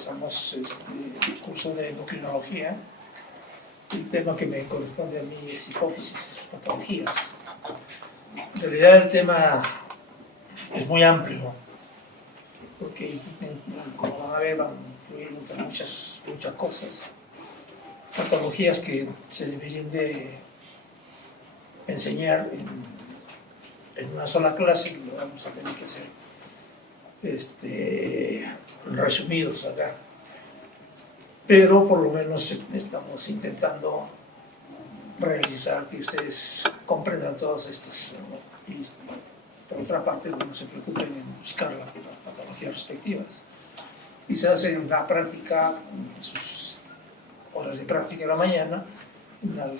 empezamos el curso de endocrinología. El tema que me corresponde a mí es hipófisis y sus patologías. En realidad el tema es muy amplio, porque como van a ver van a influir entre muchas cosas. Patologías que se deberían de enseñar en una sola clase, y lo vamos a tener que hacer resumidos acá. Pero por lo menos estamos intentando realizar que ustedes comprendan todos estos, ¿no? Y por otra parte no se preocupen en buscar las patologías respectivas. Y se hace una práctica, en sus horas de práctica de la mañana,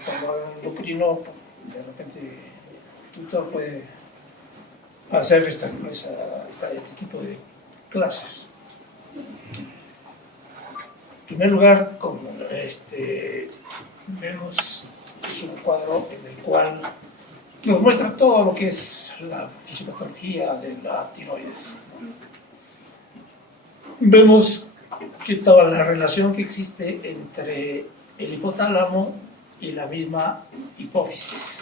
cuando hagan endocrino, de repente el tutor puede hacer este tipo de clases. En primer lugar, como vemos, es un cuadro en el cual nos muestra todo lo que es la fisiopatología de la tiroides. Vemos que toda la relación que existe entre el hipotálamo y la misma hipófisis.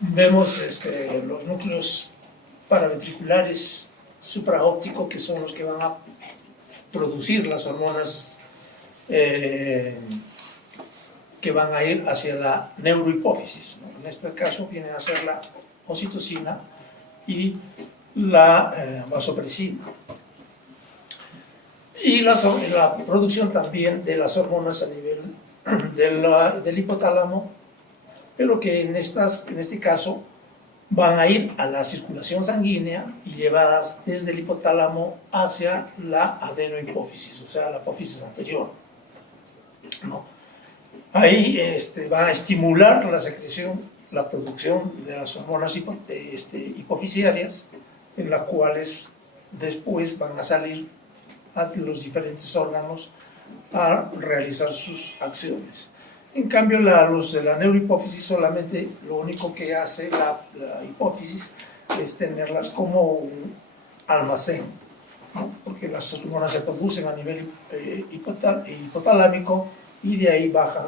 Vemos los núcleos paraventriculares supraópticos, que son los que van a producir las hormonas que van a ir hacia la neurohipófisis, ¿no? En este caso viene a ser la oxitocina y la vasopresina. Y la producción también de las hormonas a nivel del hipotálamo, pero que en este caso van a ir a la circulación sanguínea y llevadas desde el hipotálamo hacia la adenohipófisis, o sea, la apófisis anterior, ¿no? Ahí va a estimular la secreción, la producción de las hormonas hipofisiarias, en las cuales después van a salir a los diferentes órganos a realizar sus acciones. En cambio, los de la neurohipófisis solamente lo único que hace la hipófisis es tenerlas como un almacén, ¿no? Porque las hormonas se producen a nivel hipotalámico y de ahí bajan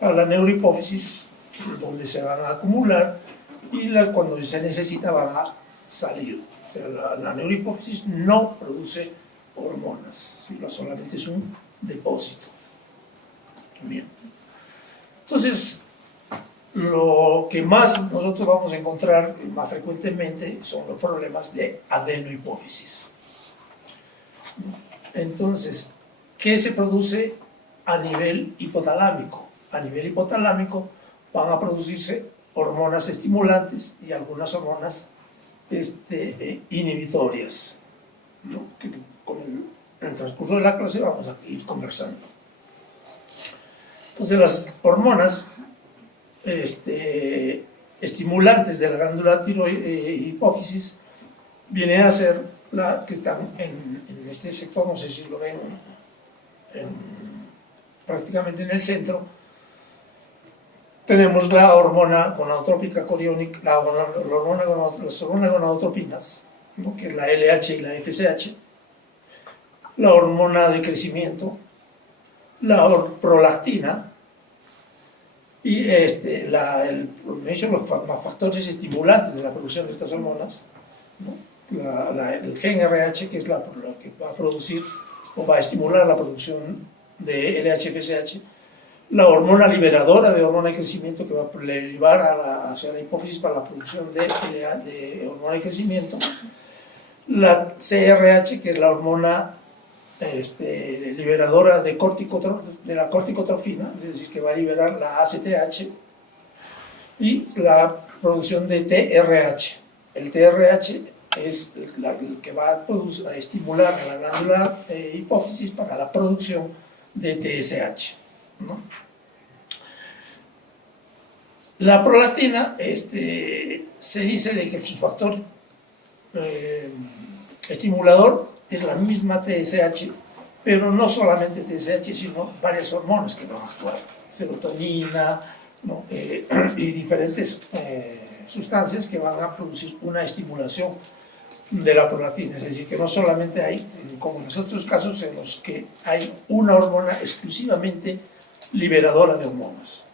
a la neurohipófisis, donde se van a acumular y cuando se necesita van a salir. O sea, la neurohipófisis no produce hormonas, sino solamente es un depósito. Bien. Entonces, lo que más nosotros vamos a encontrar más frecuentemente son los problemas de adenohipófisis. Entonces, ¿qué se produce a nivel hipotalámico? A nivel hipotalámico van a producirse hormonas estimulantes y algunas hormonas inhibitorias, ¿no? Que en el transcurso de la clase vamos a ir conversando. Entonces, las hormonas estimulantes de la glándula hipófisis vienen a ser la que están en este sector, no sé si lo ven prácticamente en el centro. Tenemos la hormona gonadotrópica coriónica, las hormonas gonadotropinas, ¿no? Que es la LH y la FSH, la hormona de crecimiento, la prolactina y los factores estimulantes de la producción de estas hormonas, ¿no? El gen RH, que es la que va a producir o va a estimular la producción de LH-FSH, la hormona liberadora de hormona de crecimiento, que va a llevar hacia la hipófisis para la producción de hormona de crecimiento, la CRH, que es la hormona liberadora de la corticotrofina, es decir, que va a liberar la ACTH, y la producción de TRH. El TRH es el que va a estimular a la glándula hipófisis para la producción de TSH, ¿no? La prolactina, se dice de que su factor estimulador es la misma TSH, pero no solamente TSH, sino varias hormonas que van a actuar, serotonina, ¿no? Y diferentes sustancias que van a producir una estimulación de la prolactina, es decir, que no solamente hay, como en los otros casos, en los que hay una hormona exclusivamente liberadora de hormonas.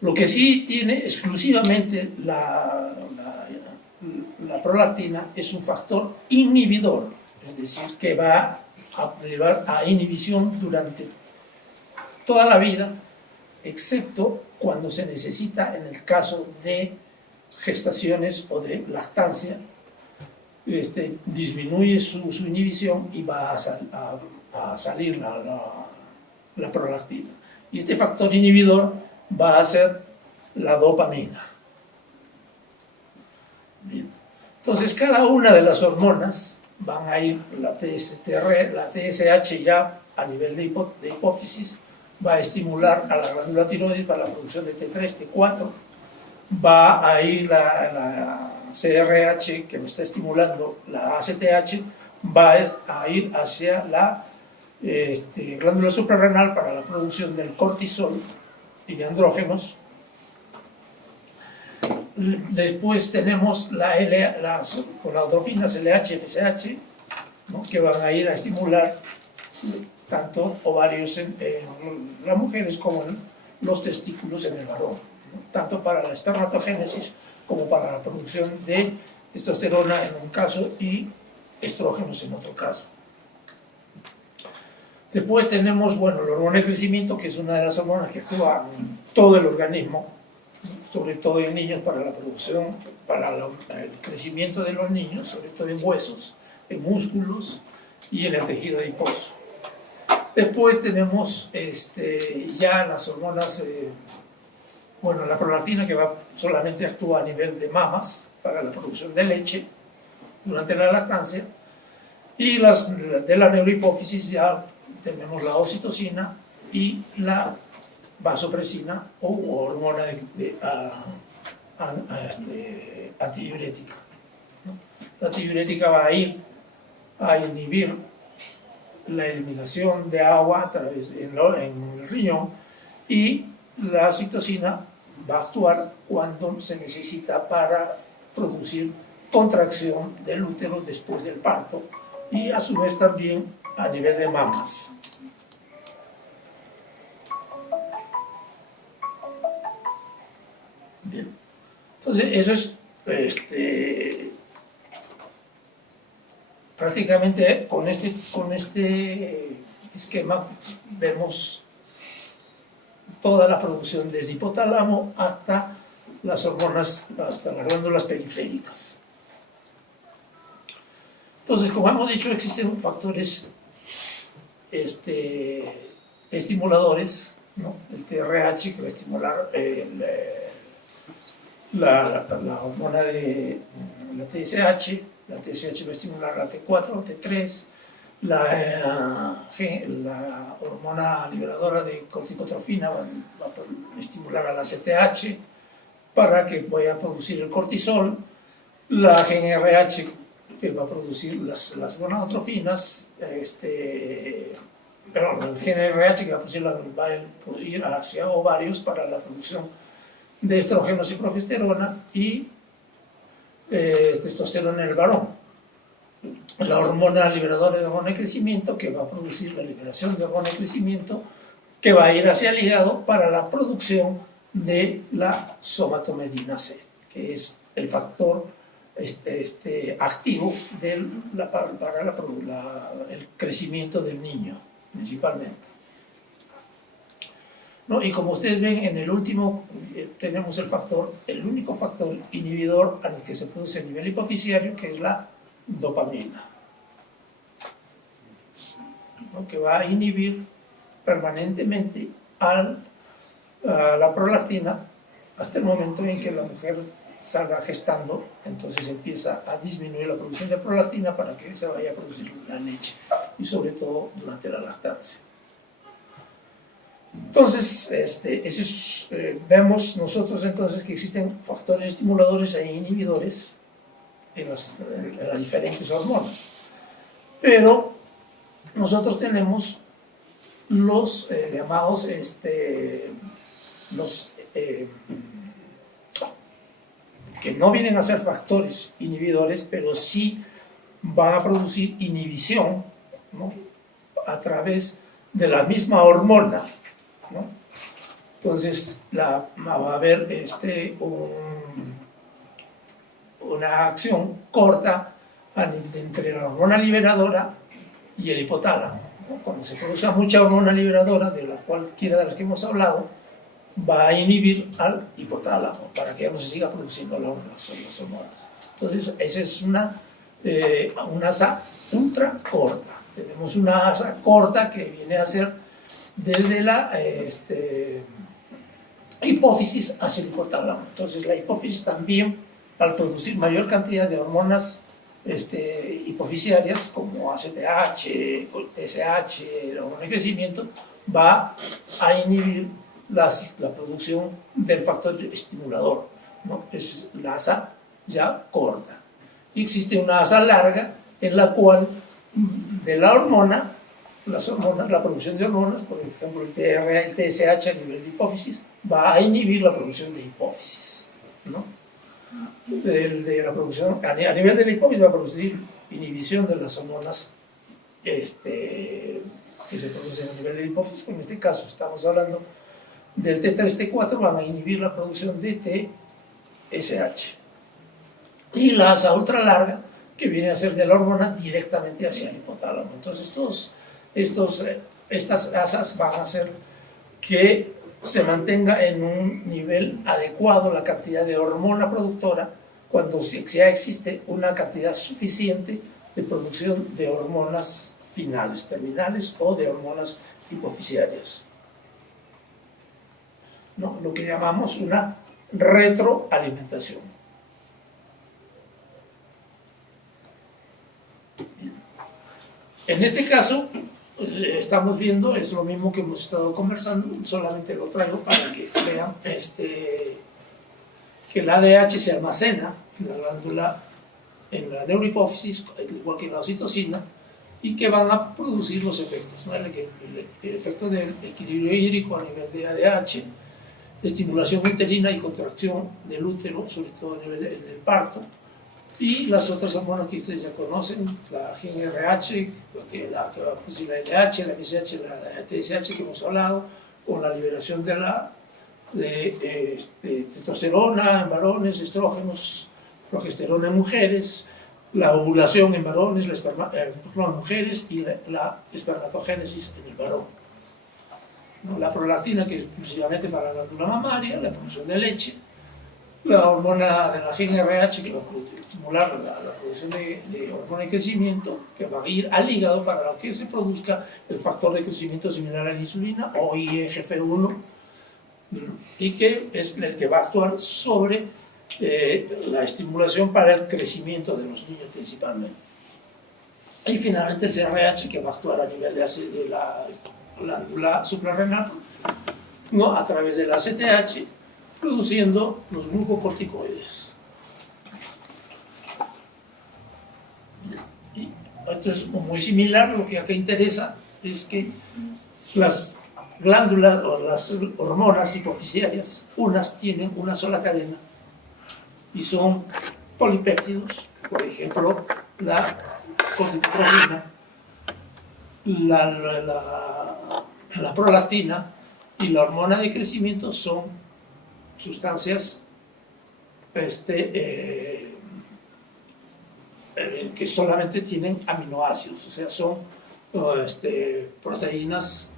Lo que sí tiene exclusivamente la prolactina es un factor inhibidor, es decir, que va a llevar a inhibición durante toda la vida, excepto cuando se necesita en el caso de gestaciones o de lactancia, disminuye su inhibición y va a salir la prolactina. Y este factor inhibidor va a ser la dopamina. Bien. Entonces, cada una de las hormonas van a ir, la TSH ya a nivel de hipófisis, va a estimular a la glándula tiroides para la producción de T3, T4, va a ir la CRH, que me está estimulando la ACTH, va a ir hacia la glándula suprarrenal para la producción del cortisol y de andrógenos. Después tenemos con las endorfinas LH, FSH, ¿no?, que van a ir a estimular tanto ovarios en las mujeres como en los testículos en el varón, ¿no?, tanto para la espermatogénesis como para la producción de testosterona en un caso y estrógenos en otro caso. Después tenemos, la hormona de crecimiento, que es una de las hormonas que actúa en todo el organismo, sobre todo en niños, para la producción, para el crecimiento de los niños, sobre todo en huesos, en músculos y en el tejido adiposo. Después tenemos ya las hormonas, la prolactina, que solamente actúa a nivel de mamas para la producción de leche durante la lactancia, y de la neurohipófisis ya tenemos la oxitocina y la vasopresina o hormona antidiurética, ¿no? La antidiurética va a ir a inhibir la eliminación de agua a través en el riñón, y la oxitocina va a actuar cuando se necesita para producir contracción del útero después del parto, y a su vez también a nivel de mamas. Bien. Entonces, eso es prácticamente con este esquema vemos toda la producción desde hipotálamo hasta las hormonas, hasta las glándulas periféricas. Entonces, como hemos dicho, existen factores estimuladores, ¿no? El TRH, que va a estimular la hormona de la TSH, la TSH va a estimular la T4, T3, la hormona liberadora de corticotrofina va a estimular a la CTH para que vaya a producir el cortisol, la GnRH, que va a producir las gonadotrofinas, el GnRH, que va a ir hacia ovarios para la producción de estrógenos y progesterona, y testosterona en el varón. La hormona liberadora de hormona de crecimiento, que va a producir la liberación de hormona de crecimiento, que va a ir hacia el hígado para la producción de la somatomedina C, que es el factor activo para el crecimiento del niño, principalmente, ¿no? Y como ustedes ven, en el último tenemos el único factor inhibidor al que se produce a nivel hipofisiario, que es la dopamina, ¿no?, que va a inhibir permanentemente a la prolactina hasta el momento en que la mujer salga gestando. Entonces empieza a disminuir la producción de prolactina para que se vaya a producir la leche, y sobre todo durante la lactancia. Entonces, vemos nosotros entonces que existen factores estimuladores e inhibidores en las diferentes hormonas, pero nosotros tenemos los llamados que no vienen a ser factores inhibidores, pero sí van a producir inhibición, ¿no?, a través de la misma hormona, ¿no? Entonces va a haber una acción corta entre la hormona liberadora y el hipotálamo, ¿no? Cuando se produzca mucha hormona liberadora, de la cualquiera de las que hemos hablado, va a inhibir al hipotálamo para que ya no se siga produciendo las hormonas. Entonces, esa es una asa ultra corta. Tenemos una asa corta que viene a ser desde la hipófisis hacia el hipotálamo. Entonces, la hipófisis también, al producir mayor cantidad de hormonas hipofisiarias como ACTH, TSH, la hormona de crecimiento, va a inhibir la producción del factor estimulador, ¿no? Esa es la asa ya corta. Y existe una asa larga en la cual de la hormona, la producción de hormonas, por ejemplo el TRA y el TSH a nivel de hipófisis, va a inhibir la producción de hipófisis, ¿no? De la producción, a nivel de la hipófisis va a producir inhibición de las hormonas que se producen a nivel de la hipófisis. En este caso estamos hablando del T3, T4, van a inhibir la producción de TSH. Y la asa ultra larga, que viene a ser de la hormona directamente hacia el hipotálamo. Entonces, estas asas van a hacer que se mantenga en un nivel adecuado la cantidad de hormona productora cuando ya existe una cantidad suficiente de producción de hormonas finales, terminales o de hormonas hipofisiarias, ¿no? Lo que llamamos una retroalimentación. En este caso, estamos viendo, es lo mismo que hemos estado conversando, solamente lo traigo para que vean que el ADH se almacena en la glándula, en la neurohipófisis, igual que la oxitocina, y que van a producir los efectos, ¿no? El efecto del equilibrio hídrico a nivel de ADH, de estimulación uterina y contracción del útero, sobre todo a nivel del parto, y las otras hormonas que ustedes ya conocen, la GnRH, que va a producir la LH, la FSH, la TSH que hemos hablado, con la liberación de testosterona en varones, estrógenos, progesterona en mujeres, la ovulación en varones, en mujeres y la espermatogénesis en el varón, ¿no? La prolactina, que es exclusivamente para la glándula mamaria, la producción de leche, la hormona de la GnRH, que va a estimular la producción de hormona de crecimiento, que va a ir al hígado para que se produzca el factor de crecimiento similar a la insulina, o IGF-1, y que es el que va a actuar sobre la estimulación para el crecimiento de los niños principalmente. Y finalmente el CRH, que va a actuar a nivel de la glándula suprarrenal, ¿no?, a través del ACTH, produciendo los glucocorticoides. Y esto es muy similar. Lo que acá interesa es que las glándulas o las hormonas hipofisiarias, unas tienen una sola cadena y son polipéptidos, por ejemplo, la corticoprolina, la prolactina y la hormona de crecimiento son sustancias que solamente tienen aminoácidos, o sea, son proteínas,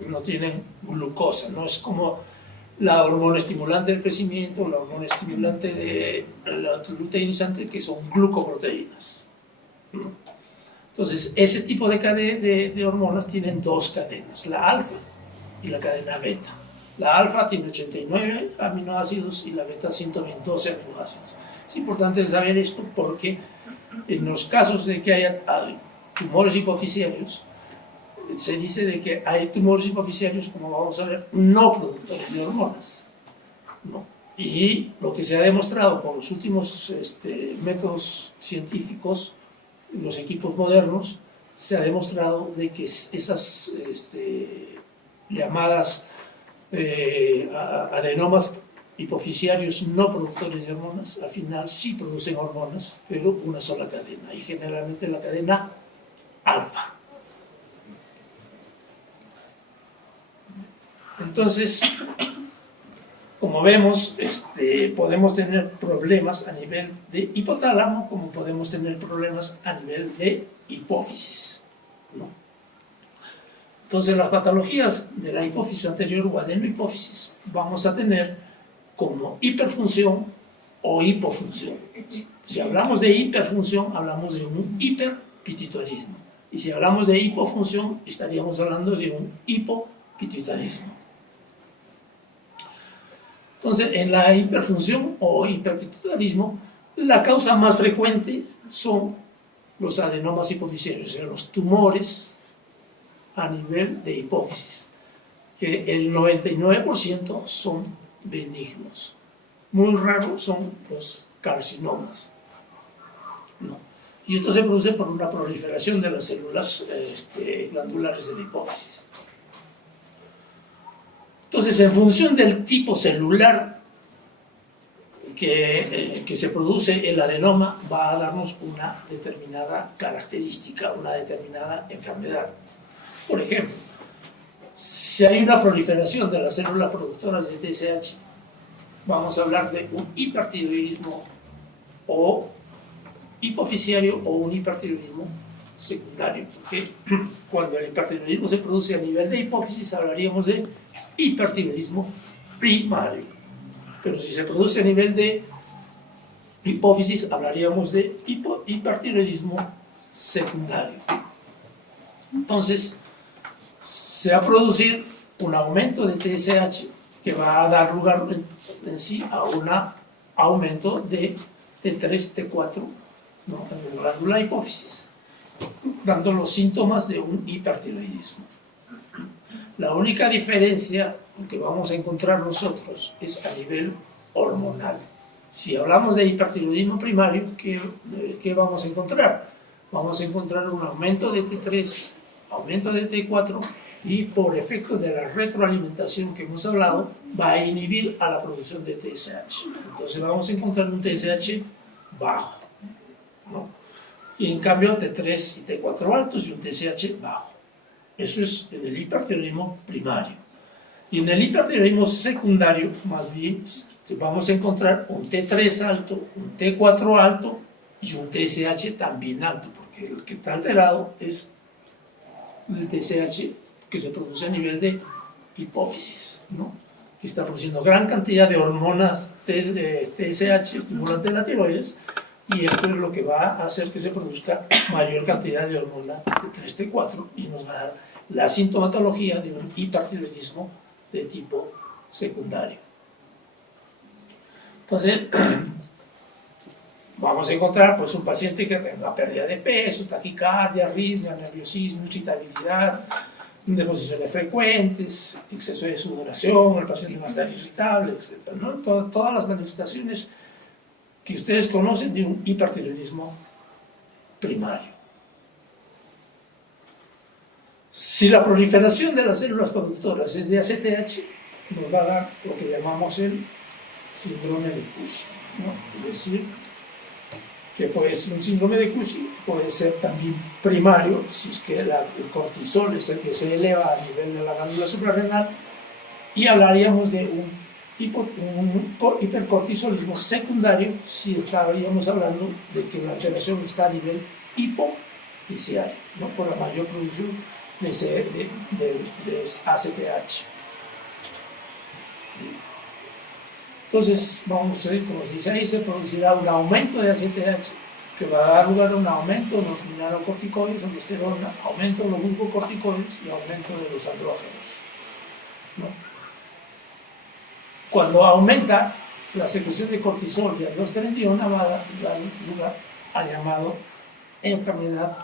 no tienen glucosa, no es como la hormona estimulante del crecimiento o la hormona estimulante de la luteinizante, que son glucoproteínas, ¿no? Entonces, ese tipo de hormonas tienen dos cadenas, la alfa y la cadena beta. La alfa tiene 89 aminoácidos y la beta 112 aminoácidos. Es importante saber esto porque en los casos de que haya tumores hipofisiarios, se dice de que hay tumores hipofisiarios, como vamos a ver, no productores de hormonas, ¿no? Y lo que se ha demostrado con los últimos métodos científicos, los equipos modernos, se ha demostrado de que esas llamadas adenomas hipofisiarios no productores de hormonas, al final sí producen hormonas, pero una sola cadena, y generalmente la cadena alfa. Entonces, como vemos, podemos tener problemas a nivel de hipotálamo, como podemos tener problemas a nivel de hipófisis, ¿no? Entonces, las patologías de la hipófisis anterior o adenohipófisis vamos a tener como hiperfunción o hipofunción. Si hablamos de hiperfunción, hablamos de un hiperpituitarismo. Y si hablamos de hipofunción, estaríamos hablando de un hipopituitarismo. Entonces, en la hiperfunción o hiperpituitarismo, la causa más frecuente son los adenomas hipofisiarios, o sea, los tumores a nivel de hipófisis, que el 99% son benignos. Muy raros son los carcinomas, ¿no? Y esto se produce por una proliferación de las células glandulares de la hipófisis. Entonces, en función del tipo celular que se produce el adenoma, va a darnos una determinada característica, una determinada enfermedad. Por ejemplo, si hay una proliferación de las células productoras de TSH, vamos a hablar de un hipertiroidismo o hipofisiario o un hipertiroidismo secundario, porque cuando el hipertiroidismo se produce a nivel de hipófisis hablaríamos de hipertiroidismo primario, pero si se produce a nivel de hipófisis hablaríamos de hipertiroidismo secundario. Entonces, se va a producir un aumento de TSH que va a dar lugar en sí a un aumento de T3, T4, ¿no?, en la glándula hipófisis, dando los síntomas de un hipertiroidismo. La única diferencia que vamos a encontrar nosotros es a nivel hormonal. Si hablamos de hipertiroidismo primario, ¿qué vamos a encontrar? Vamos a encontrar un aumento de T3, aumento de T4, y por efecto de la retroalimentación que hemos hablado, va a inhibir a la producción de TSH. Entonces vamos a encontrar un TSH bajo, ¿no? Y en cambio T3 y T4 altos y un TSH bajo. Eso es en el hipertiroidismo primario. Y en el hipertiroidismo secundario, más bien, vamos a encontrar un T3 alto, un T4 alto y un TSH también alto, porque el que está alterado es el TSH que se produce a nivel de hipófisis, ¿no?, que está produciendo gran cantidad de hormonas de TSH, estimulantes de la tiroides, y esto es lo que va a hacer que se produzca mayor cantidad de hormona de 3T4 y nos va a dar la sintomatología de un hipertiroidismo de tipo secundario. Entonces, vamos a encontrar pues un paciente que tenga pérdida de peso, taquicardia, arritmia, nerviosismo, irritabilidad, deposiciones frecuentes, exceso de sudoración, el paciente va a estar irritable, etc., ¿no? Todas las manifestaciones que ustedes conocen de un hipertiroidismo primario. Si la proliferación de las células productoras es de ACTH, nos va a dar lo que llamamos el síndrome de Cushing, ¿no? Es decir, que pues un síndrome de Cushing puede ser también primario, si es que el cortisol es el que se eleva a nivel de la glándula suprarrenal, y hablaríamos de un hipercortisolismo secundario si estaríamos hablando de que la alteración está a nivel hipofisiario, ¿no?, por la mayor producción de ACTH. Entonces, vamos a ver, como se dice ahí, se producirá un aumento de ACTH que va a dar lugar a un aumento de los mineralocorticoides, aldosterona, aumento de los glucocorticoides y aumento de los andrógenos, ¿no? Cuando aumenta la secreción de cortisol y aldosterona, va a dar lugar a llamado enfermedad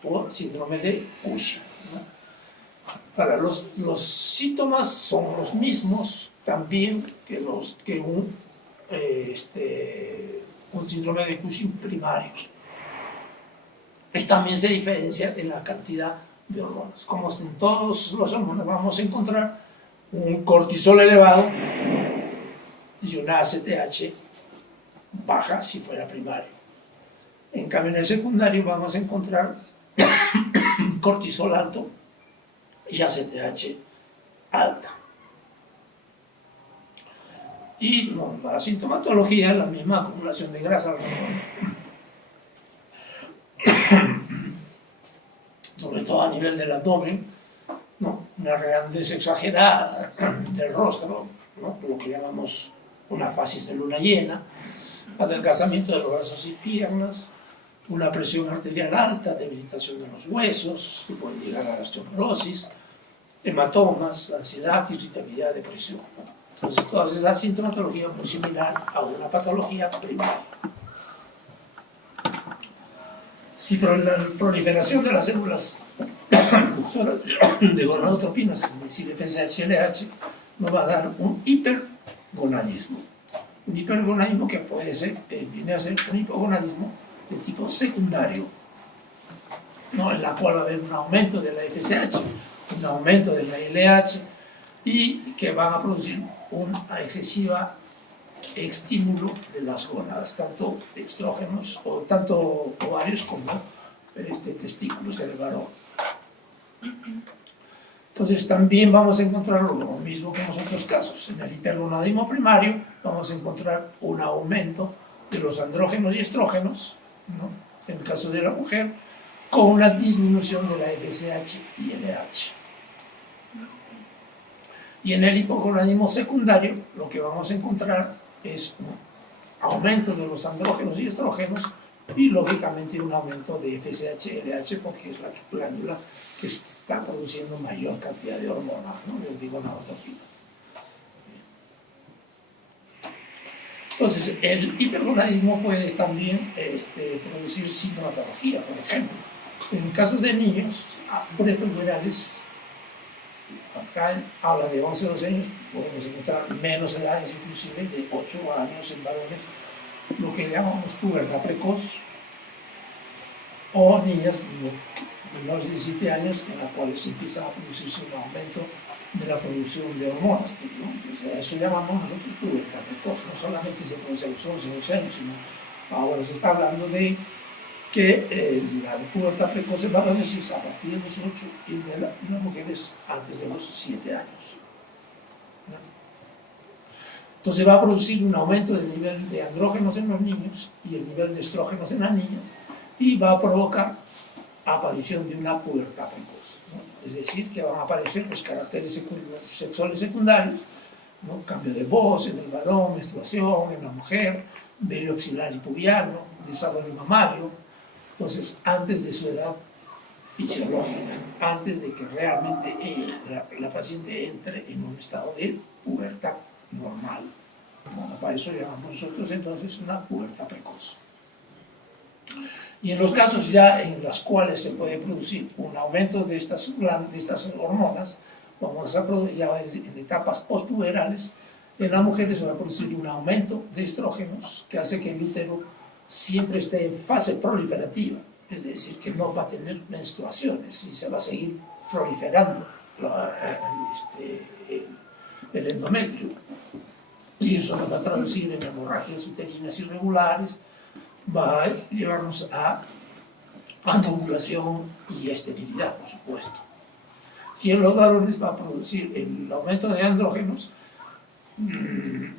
por síndrome de Cushing, ¿no? Para los síntomas son los mismos también que un síndrome de Cushing primario. También se diferencia en la cantidad de hormonas. Como en todos los hormonas vamos a encontrar un cortisol elevado y una ACTH baja si fuera primario. En cambio, en el secundario vamos a encontrar cortisol alto y ACTH alta. Y no, la sintomatología es la misma: acumulación de grasa alrededor, sobre todo a nivel del abdomen, ¿no? Una redondez exagerada del rostro, ¿no? Lo que llamamos una fasis de luna llena, adelgazamiento de los brazos y piernas, una presión arterial alta, debilitación de los huesos, que puede llegar a la osteoporosis, hematomas, ansiedad, irritabilidad, depresión, ¿no? Entonces, todas esas sintomatologías muy similar a una patología primaria. Si por la proliferación de las células productoras de gonadotropinas, es decir, FSH-LH, nos va a dar un hipergonadismo. Un hipergonadismo que puede ser, viene a ser un hipogonadismo de tipo secundario, ¿no? En la cual va a haber un aumento de la FSH, un aumento de la LH, y que van a producir una excesiva estímulo de las gónadas, tanto estrógenos o tanto ovarios como testículos en el varón. Entonces también vamos a encontrar lo mismo que en los otros casos. En el hipergonadismo primario vamos a encontrar un aumento de los andrógenos y estrógenos, ¿no? En el caso de la mujer, con una disminución de la FSH y LH. Y en el hipogonadismo secundario lo que vamos a encontrar es un aumento de los andrógenos y estrógenos y lógicamente un aumento de FSH-LH, porque es la glándula que está produciendo mayor cantidad de hormonas, ¿no? De gonadotropinas. Entonces, el hipergonadismo puede también producir sintomatología, por ejemplo. En casos de niños prepuberales, acá habla de 11 o 12 años, podemos encontrar menos edades, inclusive de 8 años en varones, lo que llamamos pubertad precoz, o niñas menores de 7 años en las cuales empieza a producirse un aumento de la producción de hormonas, ¿no? Entonces, a eso llamamos nosotros pubertad precoz. No solamente se produce a los 11 o 12 años, sino ahora se está hablando de que la pubertad precoz en varones es a partir de los 8 y de las mujeres antes de los 7 años. ¿No? Entonces va a producir un aumento del nivel de andrógenos en los niños y el nivel de estrógenos en las niñas, y va a provocar aparición de una pubertad precoz, ¿no? Es decir, que van a aparecer los caracteres sexuales secundarios, ¿no? Cambio de voz en el varón, menstruación en la mujer, vello axilar y pubiano, desarrollo mamario. Entonces, antes de su edad fisiológica, antes de que realmente la paciente entre en un estado de pubertad normal. Bueno, para eso llamamos nosotros entonces una pubertad precoz. Y en los casos ya en los cuales se puede producir un aumento de estas hormonas, vamos a producir ya en etapas postpuberales, en las mujeres se va a producir un aumento de estrógenos que hace que el útero siempre esté en fase proliferativa, es decir, que no va a tener menstruaciones y se va a seguir proliferando el endometrio. Y eso nos va a traducir en hemorragias uterinas irregulares, va a llevarnos a anovulación y esterilidad, por supuesto. Y en los varones va a producir el aumento de andrógenos. En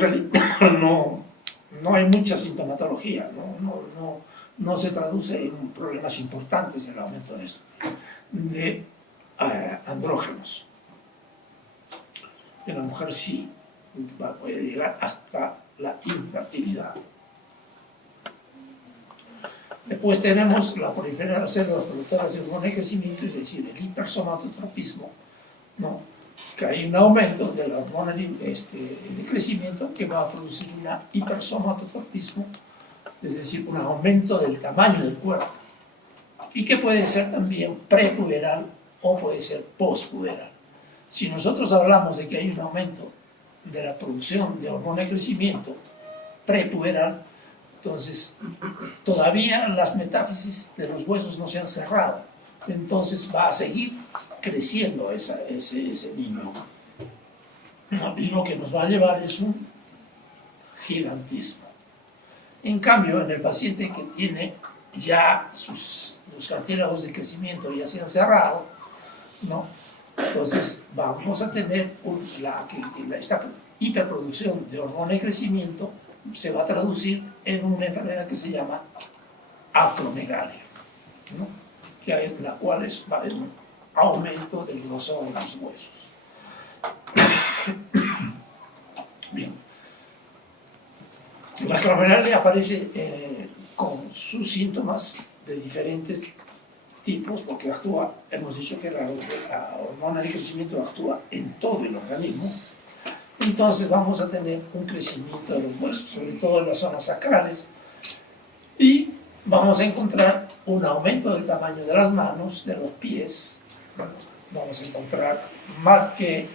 realidad no hay mucha sintomatología, no se traduce en problemas importantes el aumento de andrógenos. En la mujer sí puede llegar hasta la infertilidad. Después tenemos la proliferación de las células productoras de hormona de crecimiento, es decir, el hipersomatotropismo, ¿no? Que hay un aumento de la hormona de crecimiento que va a producir un hipersomatotropismo, es decir, un aumento del tamaño del cuerpo, y que puede ser también prepuberal o puede ser postpuberal. Si nosotros hablamos de que hay un aumento de la producción de hormona de crecimiento prepuberal, entonces todavía las metáfisis de los huesos no se han cerrado, entonces va a seguir creciendo ese niño. ¿no? Y lo que nos va a llevar es un gigantismo. En cambio, en el paciente que tiene ya los cartílagos de crecimiento ya se han cerrado, ¿no? Entonces vamos a tener esta hiperproducción de hormona de crecimiento se va a traducir en una enfermedad que se llama acromegalia, ¿no? En la cual va a haber un aumento del grosor de los huesos. Bien. La acromegalia aparece con sus síntomas de diferentes tipos, porque hemos dicho que la hormona de crecimiento actúa en todo el organismo. Entonces vamos a tener un crecimiento de los huesos, sobre todo en las zonas sacrales, y vamos a encontrar un aumento del tamaño de las manos, de los pies. Bueno, vamos a encontrar más que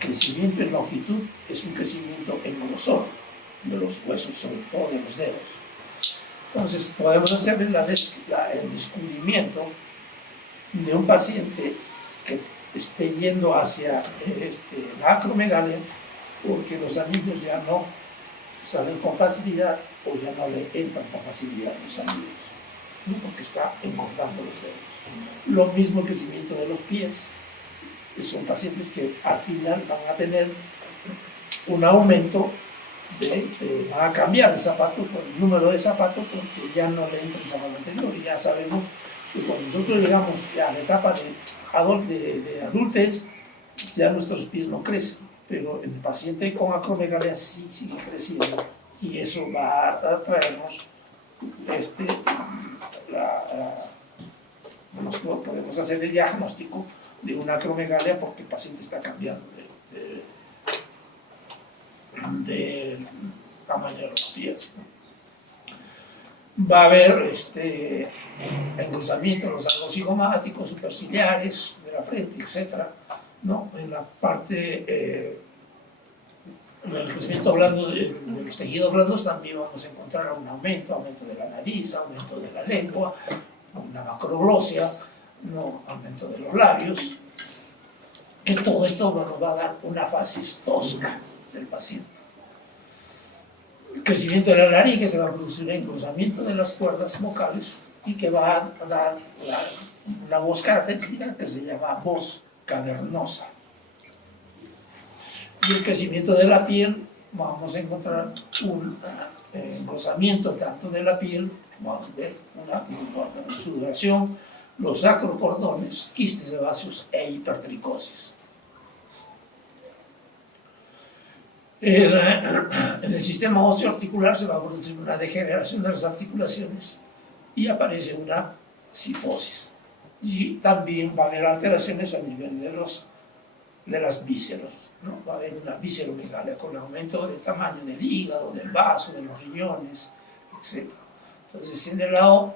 crecimiento en longitud, es un crecimiento en grosor de los huesos, sobre todo de los dedos. Entonces podemos hacer el descubrimiento de un paciente que esté yendo hacia la acromegalia, porque los anillos ya no salen con facilidad o ya no le entran con facilidad los anillos, ¿no? Porque está engordando los dedos. Lo mismo el crecimiento de los pies. Son pacientes que al final van a tener un aumento, van a cambiar de zapato por el número de zapatos, porque ya no le entra el zapato anterior. Y ya sabemos que cuando nosotros llegamos ya a la etapa de adultez, ya nuestros pies no crecen, pero el paciente con acromegalia sí sigue creciendo, y eso va a traernos podemos hacer el diagnóstico de una acromegalia porque el paciente está cambiando de tamaño de los pies, ¿no? Va a haber engrosamiento de los arcos cigomáticos, superciliares, de la frente, etc., ¿no? En la parte, en el crecimiento blando de los tejidos blandos también vamos a encontrar un aumento de la nariz, aumento de la lengua, una macroglosia, ¿no? Aumento de los labios. Y todo esto nos va a dar una facies tosca del paciente. El crecimiento de la laringe se va a producir el engrosamiento de las cuerdas vocales y que va a dar una voz característica que se llama voz cavernosa. Y el crecimiento de la piel, vamos a encontrar un engrosamiento tanto de la piel, vamos a ver una sudoración, los acrocordones, quistes sebáceos e hipertricosis. En el sistema óseo articular se va a producir una degeneración de las articulaciones y aparece una cifosis. Y también va a haber alteraciones a nivel de las vísceras, ¿no? Va a haber una visceromegalia con aumento de tamaño del hígado, del vaso, de los riñones, etc. Entonces, en el lado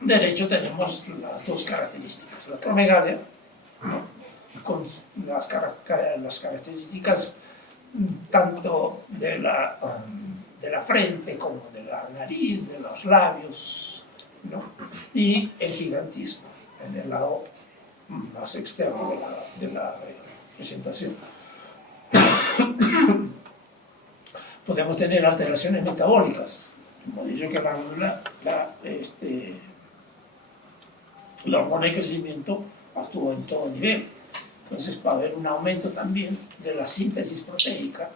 derecho tenemos las dos características. La acromegalia, ¿no? Con las características tanto de la frente como de la nariz, de los labios, ¿no? Y el gigantismo en el lado más externo de la presentación. Podemos tener alteraciones metabólicas. Como he dicho que la hormona de crecimiento actúa en todo nivel. Entonces va a haber un aumento también de la síntesis proteica,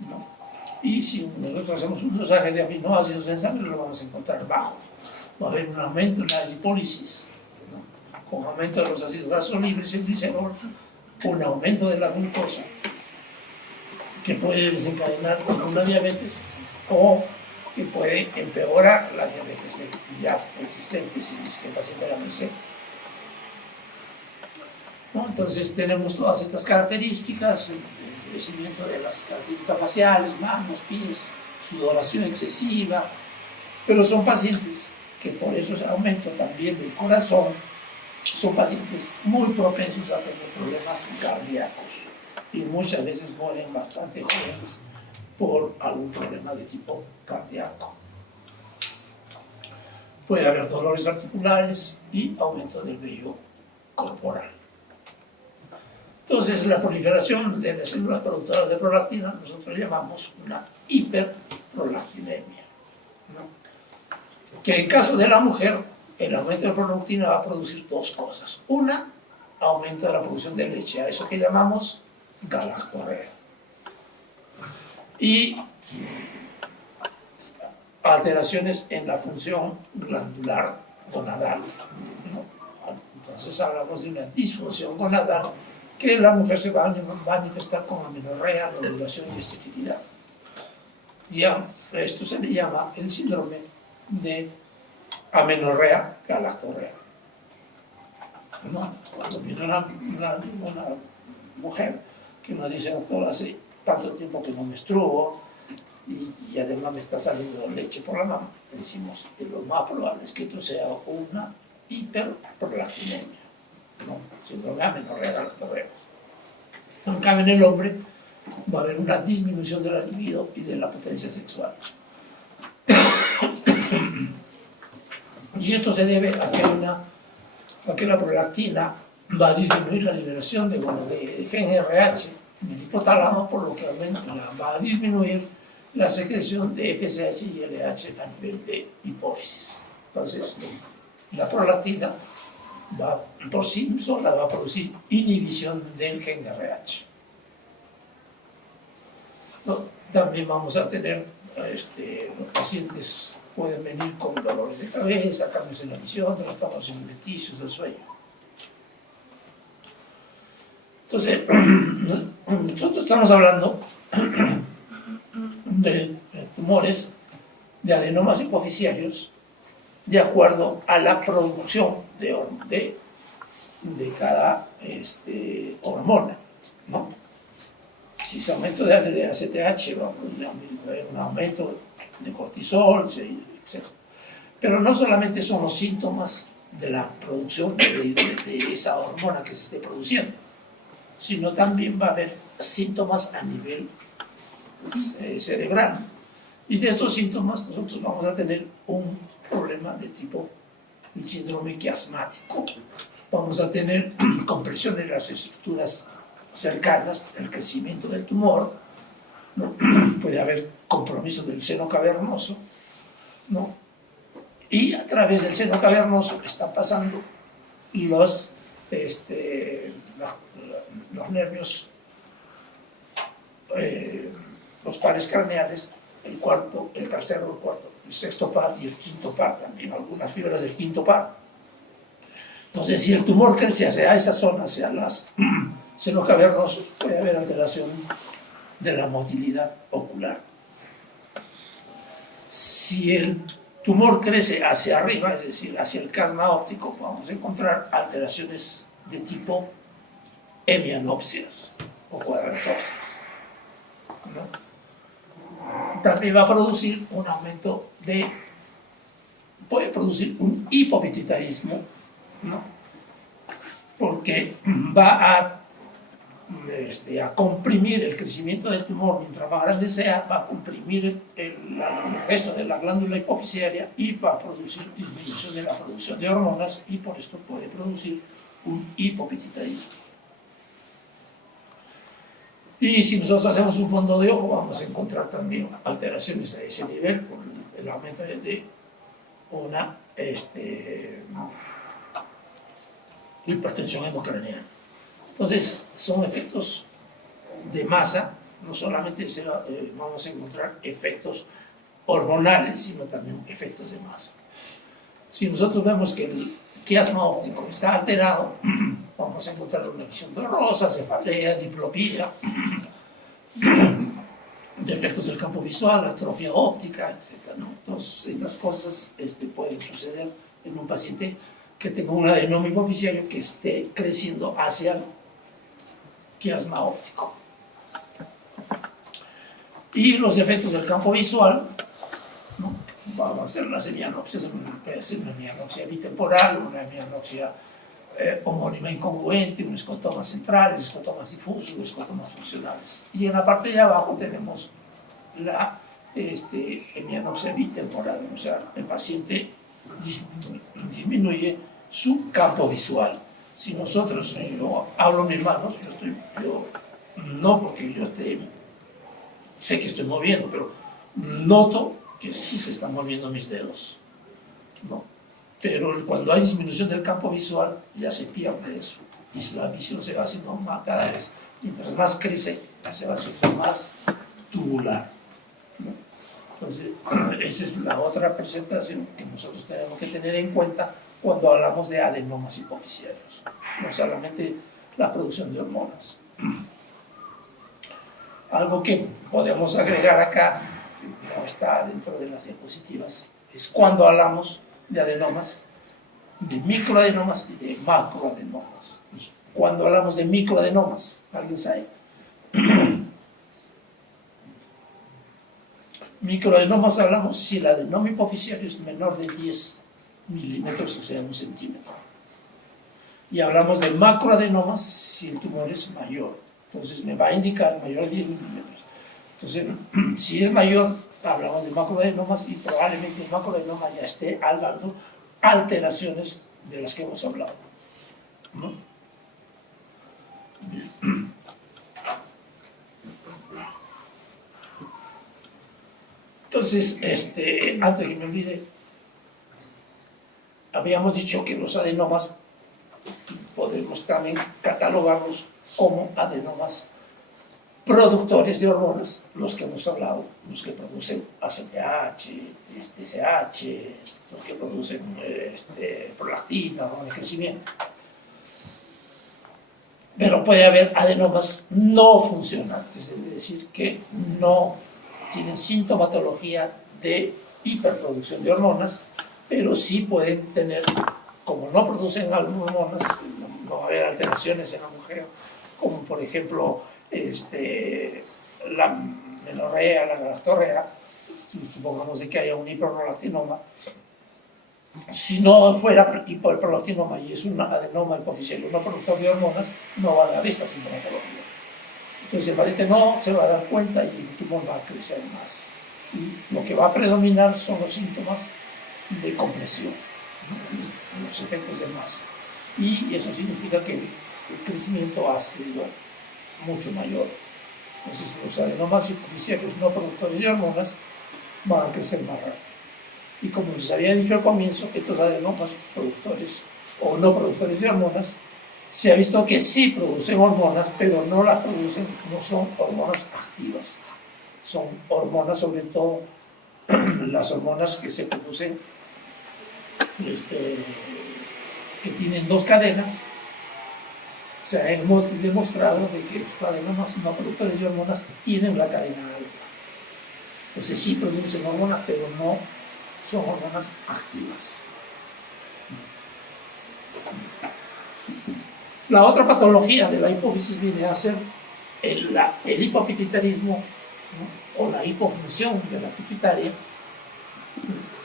¿no? Y si nosotros hacemos un dosaje de aminoácidos en sangre, lo vamos a encontrar bajo. Va a haber un aumento en la lipólisis, ¿no? Con aumento de los ácidos grasos libres y el glicerol, un aumento de la glucosa, que puede desencadenar una diabetes o que puede empeorar la diabetes ya existente si es que el paciente la presenta, ¿no? Entonces tenemos todas estas características, el crecimiento de las características faciales, manos, pies, sudoración excesiva, pero son pacientes que por eso ese aumento también del corazón, son pacientes muy propensos a tener problemas cardíacos y muchas veces mueren bastante jóvenes por algún problema de tipo cardíaco. Puede haber dolores articulares y aumento del vello corporal. Entonces, la proliferación de las células productoras de prolactina nosotros llamamos una hiperprolactinemia, ¿no? Que en caso de la mujer, el aumento de prolactina va a producir dos cosas. Una, aumento de la producción de leche, a eso que llamamos galactorrea. Y alteraciones en la función glandular gonadal, ¿no? Entonces hablamos de una disfunción gonadal que la mujer se va a manifestar con amenorrea, ovulación y esterilidad. Ya esto se le llama el síndrome de amenorrea galactorrea, ¿no? Cuando viene una mujer que nos dice, doctor, hace tanto tiempo que no menstruo y además me está saliendo leche por la mama, le decimos que lo más probable es que esto sea una hiperprolactinemia, ¿no? Síndrome de amenorrea galactorrea. En cambio, en el hombre va a haber una disminución de la libido y de la potencia sexual. Y esto se debe a que la prolactina va a disminuir la liberación de GnRH en el hipotálamo, por lo que va a disminuir la secreción de FSH y LH a nivel de hipófisis. Entonces, la prolactina por sí sola va a producir inhibición del GnRH. ¿No? También vamos a tener, los pacientes pueden venir con dolores de cabeza, cambios en la visión, trastornos alimenticios, del sueño. Entonces, nosotros estamos hablando de tumores, de adenomas hipoficiarios, de acuerdo a la producción de cada hormona, ¿no? Si se aumenta de ACTH, va a haber un aumento de cortisol, etc. Pero no solamente son los síntomas de la producción de esa hormona que se esté produciendo, sino también va a haber síntomas a nivel cerebral. Y de estos síntomas nosotros vamos a tener un problema de tipo el síndrome quiasmático. Vamos a tener compresión de las estructuras cercanas, el crecimiento del tumor, ¿no? Puede haber compromiso del seno cavernoso, ¿no? Y a través del seno cavernoso están pasando los nervios, los pares craneales, el cuarto, el tercero, el cuarto, el sexto par y el quinto par, también algunas fibras del quinto par. Entonces, si el tumor crece hacia esa zona, hacia las senos cavernosos, puede haber alteración de la motilidad ocular. Si el tumor crece hacia arriba, es decir, hacia el casma óptico, vamos a encontrar alteraciones de tipo hemianopsias o cuadrantopsias, ¿no? También va a producir un aumento puede producir un hipopituitarismo, ¿no? Porque va a comprimir el crecimiento del tumor, mientras más grande sea, va a comprimir el resto de la glándula hipofisiaria y va a producir disminución de la producción de hormonas y por esto puede producir un hipopituitarismo. Y si nosotros hacemos un fondo de ojo, vamos a encontrar también alteraciones a ese nivel por el aumento de una hipertensión endocraniana. Entonces, son efectos de masa, no solamente vamos a encontrar efectos hormonales, sino también efectos de masa. Si nosotros vemos que el quiasma óptico está alterado, vamos a encontrar una visión borrosa, cefalea, diplopía, defectos del campo visual, atrofia óptica, etc., ¿no? Entonces, estas cosas pueden suceder en un paciente que tenga un adenoma hipoficiario que esté creciendo hacia el quiasma óptico. Y los efectos del campo visual, ¿no? Van a ser las hemianopsias, puede ser una hemianopsia bitemporal, una hemianopsia homónima incongruente, un escotoma central, escotomas difusos, escotomas funcionales. Y en la parte de abajo tenemos la hemianopsia bitemporal, o sea, el paciente disminuye su campo visual. Si nosotros, yo hablo mis manos, yo no porque yo sé que estoy moviendo, pero noto que sí se están moviendo mis dedos, ¿no? Pero cuando hay disminución del campo visual, ya se pierde eso. Y la visión se va haciendo cada vez, mientras más crece, se va haciendo más tubular, ¿no? Entonces, esa es la otra presentación que nosotros tenemos que tener en cuenta cuando hablamos de adenomas hipoficiarios, no solamente la producción de hormonas. Algo que podemos agregar acá, que no está dentro de las diapositivas, es cuando hablamos de adenomas, de microadenomas y de macroadenomas. Pues, cuando hablamos de microadenomas, ¿alguien sabe? Microadenomas hablamos si el adenoma hipoficiario es menor de 10 milímetros, o sea, 1 centímetro. Y hablamos de macroadenomas si el tumor es mayor. Entonces me va a indicar mayor de 10 milímetros. Entonces, si es mayor, hablamos de macroadenomas y probablemente el macroadenoma ya esté dando alteraciones de las que hemos hablado, ¿no? Entonces, antes que me olvide, habíamos dicho que los adenomas podemos también catalogarlos como adenomas productores de hormonas, los que hemos hablado, los que producen ACTH, TSH, los que producen prolactina, hormona de crecimiento. Pero puede haber adenomas no funcionantes, es decir, que no tienen sintomatología de hiperproducción de hormonas, pero sí pueden tener, como no producen hormonas, no va a haber alteraciones en la mujer, como por ejemplo la menorrea, la galactorrea, supongamos de que haya un hiperprolactinoma. Si no fuera hiperprolactinoma y es un adenoma hipoficiario no productor de hormonas, no va a dar esta sintomatología. Entonces el paciente no se va a dar cuenta y el tumor va a crecer más. Y lo que va a predominar son los síntomas de compresión, ¿no? Los efectos de masa. Y eso significa que el crecimiento ha sido mucho mayor. Entonces los adenomas hipoficiarios no productores de hormonas van a crecer más rápido. Y como les había dicho al comienzo, estos adenomas productores o no productores de hormonas, se ha visto que sí producen hormonas, pero no las producen, no son hormonas activas. Son hormonas, sobre todo, las hormonas que se producen, que tienen dos cadenas. O sea, hemos demostrado de que los adenomas no productores de hormonas tienen la cadena alfa. Entonces sí producen hormonas, pero no son hormonas activas. La otra patología de la hipófisis viene a ser el hipopituitarismo, ¿no? O la hipofunción de la pituitaria,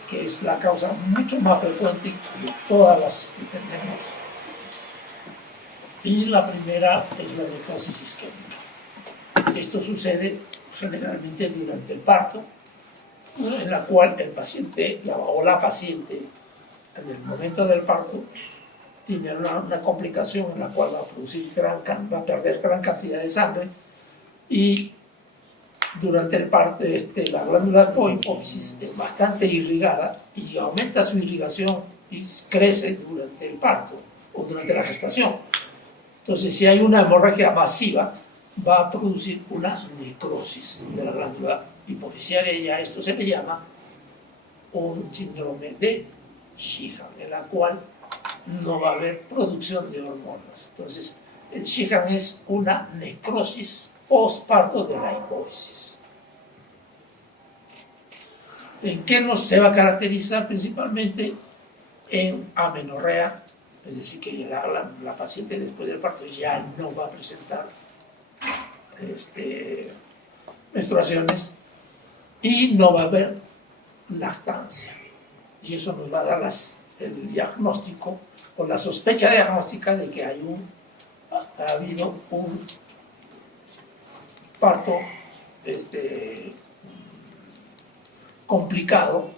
que es la causa mucho más frecuente de todas las que tenemos. Y la primera es la necrosis isquémica. Esto sucede generalmente durante el parto, en la cual el paciente o la paciente en el momento del parto tiene una complicación en la cual va a perder gran cantidad de sangre y durante el parto la glándula hipófisis es bastante irrigada y aumenta su irrigación y crece durante el parto o durante la gestación. Entonces, si hay una hemorragia masiva, va a producir una necrosis de la glándula hipofisiaria y a esto se le llama un síndrome de Sheehan, en la cual no va a haber producción de hormonas. Entonces, el Sheehan es una necrosis postparto de la hipófisis. ¿En qué se va a caracterizar? Principalmente en amenorrea, es decir, que la paciente después del parto ya no va a presentar menstruaciones y no va a haber lactancia. Y eso nos va a dar el diagnóstico o la sospecha diagnóstica de que ha habido un parto complicado,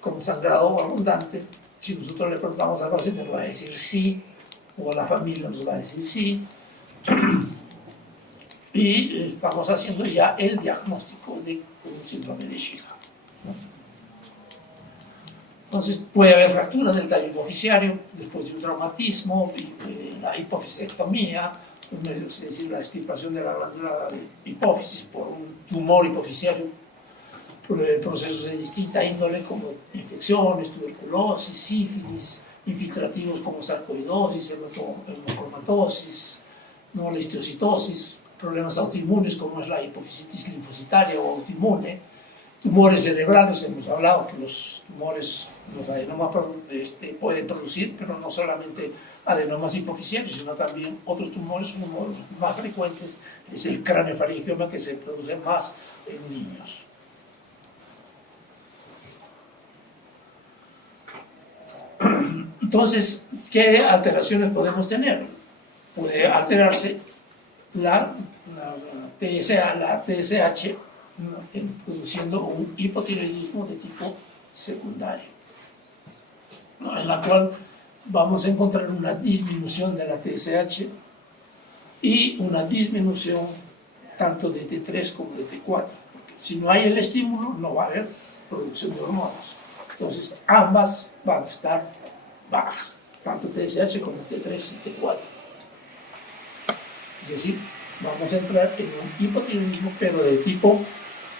con sangrado abundante. Si nosotros le preguntamos al paciente, nos va a decir sí, o la familia nos va a decir sí, y estamos haciendo ya el diagnóstico de un síndrome de Shiga, ¿no? Entonces puede haber fractura del tallo hipofisiario después de un traumatismo, la hipofisectomía, es decir, la extirpación de la glándula de hipófisis por un tumor hipofisiario, procesos de distinta índole como infecciones, tuberculosis, sífilis, infiltrativos como sarcoidosis, hemocromatosis, ¿no? La histiocitosis, problemas autoinmunes como es la hipofisitis linfocitaria o autoinmune, tumores cerebrales, hemos hablado que los tumores, los adenomas pueden producir, pero no solamente adenomas hipofisiarios, sino también otros tumores. Uno de los más frecuentes es el craneofaringioma, que se produce más en niños. Entonces, ¿qué alteraciones podemos tener? Puede alterarse la TSH, produciendo un hipotiroidismo de tipo secundario, ¿no? En la cual vamos a encontrar una disminución de la TSH y una disminución tanto de T3 como de T4. Si no hay el estímulo, no va a haber producción de hormonas. Entonces, ambas van a estar bajas, tanto TSH como T3 y T4. Es decir, vamos a entrar en un hipotiroidismo, pero de tipo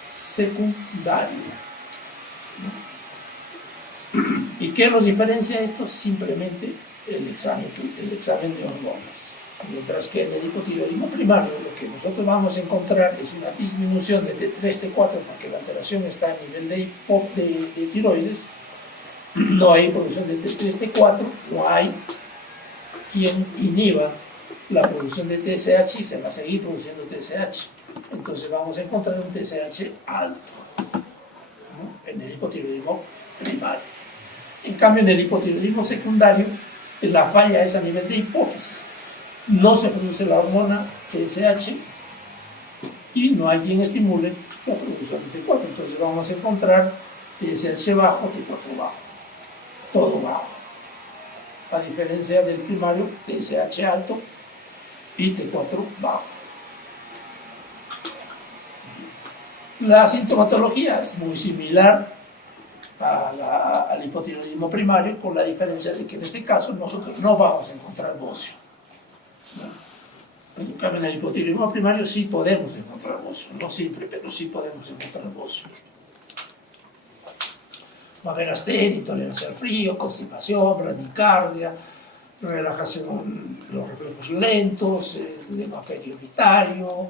secundario, ¿no? ¿Y qué nos diferencia esto? Simplemente el examen de hormonas. Mientras que en el hipotiroidismo primario lo que nosotros vamos a encontrar es una disminución de T3, T4, porque la alteración está a nivel de tiroides. No hay producción de T3, T4, no hay quien inhiba la producción de TSH y se va a seguir produciendo TSH. Entonces vamos a encontrar un TSH alto, ¿no? En el hipotiroidismo primario. En cambio, en el hipotiroidismo secundario, la falla es a nivel de hipófisis. No se produce la hormona TSH y no hay quien estimule la producción de T4. Entonces vamos a encontrar TSH bajo, T4 bajo, todo bajo. A diferencia del primario, TSH alto y T4 bajo. La sintomatología es muy similar al hipotiroidismo primario, con la diferencia de que en este caso nosotros no vamos a encontrar bocio, ¿no? En cambio, en el hipotiroidismo primario sí podemos encontrar bocio, no siempre, pero sí podemos encontrar bocio. Va a haber astenia, intolerancia al frío, constipación, bradicardia, relajación, los reflejos lentos, edema perioditario,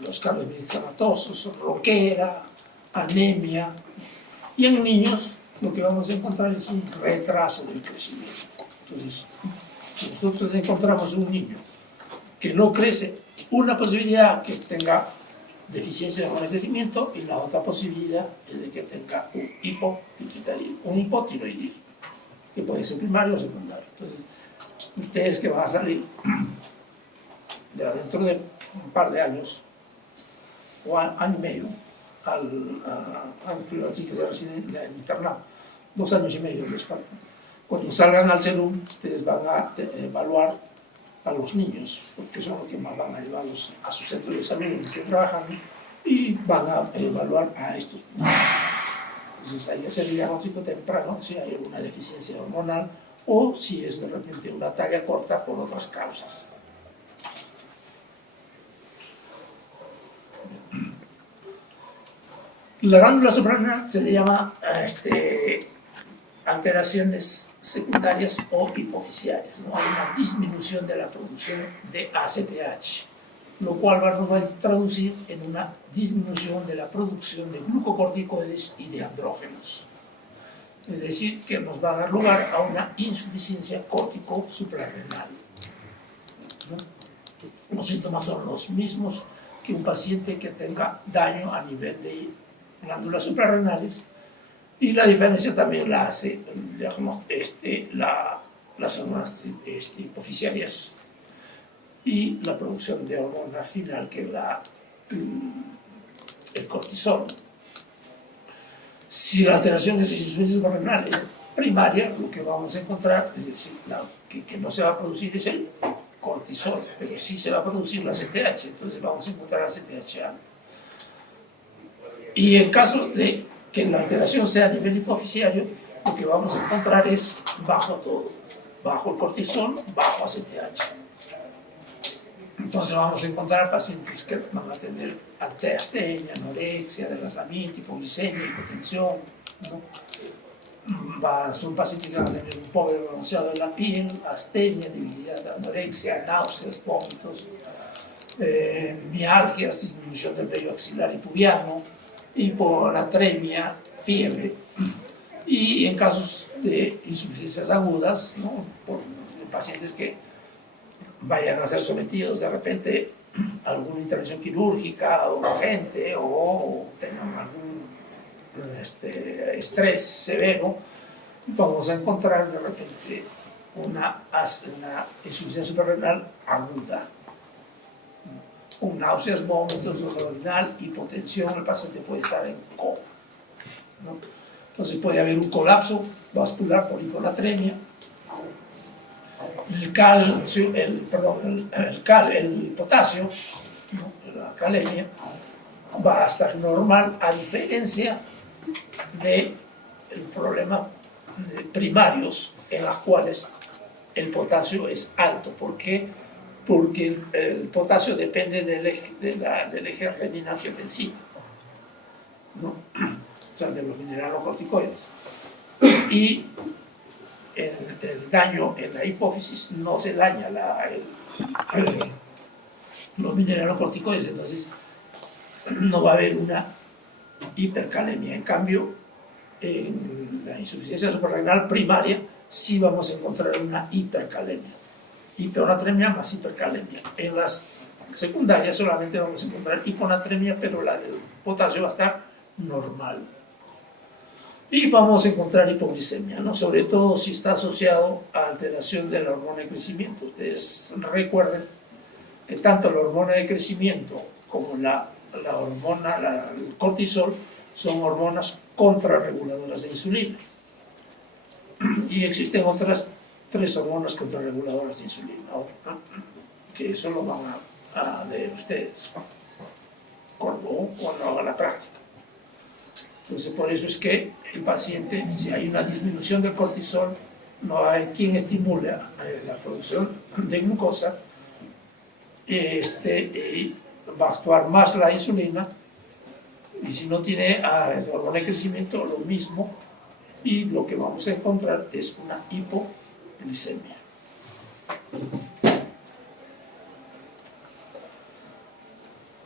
los cambios medicamentosos, roquera, anemia. Y en niños lo que vamos a encontrar es un retraso del crecimiento. Entonces, si nosotros encontramos un niño que no crece, una posibilidad que tenga deficiencia de hormona de crecimiento y la otra posibilidad es de que tenga un hipotiroidismo, que puede ser primario o secundario. Entonces, ustedes que van a salir dentro de un par de años o año y medio, las chicas se residen en internado, 2 años y medio les falta. Cuando salgan al CERUM, ustedes van a evaluar a los niños, porque son los que más van a llevarlos a su centro de salud donde estén trabajando, y van a evaluar a estos niños. Entonces hay que hacer el diagnóstico temprano si hay alguna deficiencia hormonal o si es de repente una talla corta por otras causas. La glándula suprarrenal se le llama alteraciones secundarias o hipofisiarias, ¿no? Hay una disminución de la producción de ACTH, lo cual nos va a traducir en una disminución de la producción de glucocorticoides y de andrógenos. Es decir, que nos va a dar lugar a una insuficiencia córtico-suprarrenal, ¿no? Los síntomas son los mismos que un paciente que tenga daño a nivel de glándulas suprarrenales, y la diferencia también la hace las hormonas hipofisiarias y la producción de hormona final, que es el cortisol. Si la alteración es insuficiencia suprarrenal, primaria, lo que vamos a encontrar, es decir, que no se va a producir es el cortisol, pero sí se va a producir la CTH, entonces vamos a encontrar la CTH alta. Y en caso de que la alteración sea a nivel hipofisiario, lo que vamos a encontrar es bajo todo, bajo el cortisol, bajo ACTH. Entonces vamos a encontrar pacientes que van a tener astenia, anorexia, adelgazamiento, hipoglicemia, hipotensión, ¿no? Son pacientes que van a tener un pobre bronceado de la piel, astenia, debilidad, anorexia, náuseas, vómitos, mialgias, disminución del vello axilar y pubiano, hiponatremia, fiebre. Y en casos de insuficiencias agudas, ¿no? Por pacientes que vayan a ser sometidos de repente a alguna intervención quirúrgica o urgente o tengan algún estrés severo, vamos a encontrar de repente una insuficiencia suprarrenal aguda, con náuseas, vómitos, dolor abdominal, hipotensión, el paciente puede estar en coma, ¿no? Entonces puede haber un colapso vascular por hiponatremia. El potasio, ¿no? La calemia, va a estar normal, a diferencia del problema de primarios en los cuales el potasio es alto. ¿Por qué? Porque el potasio depende del eje renina-angiotensina, ¿no? O sea, de los mineralocorticoides. Y el daño en la hipófisis no se daña los mineralocorticoides, entonces no va a haber una hipercalemia. En cambio, en la insuficiencia suprarrenal primaria sí vamos a encontrar una hipercalemia, hiponatremia más hipercalemia. En las secundarias solamente vamos a encontrar hiponatremia, pero la del potasio va a estar normal. Y vamos a encontrar hipoglicemia, ¿no? Sobre todo si está asociado a alteración de la hormona de crecimiento. Ustedes recuerden que tanto la hormona de crecimiento como la hormona, el cortisol, son hormonas contrarreguladoras de insulina. Y existen otras 3 hormonas contrarreguladoras de insulina, ¿no? Que eso lo van a leer ustedes cuando hagan la práctica. Entonces, por eso es que el paciente, si hay una disminución del cortisol, no hay quien estimule la producción de glucosa, va a actuar más la insulina, y si no tiene hormona de crecimiento, lo mismo, y lo que vamos a encontrar es una hipoglicemia.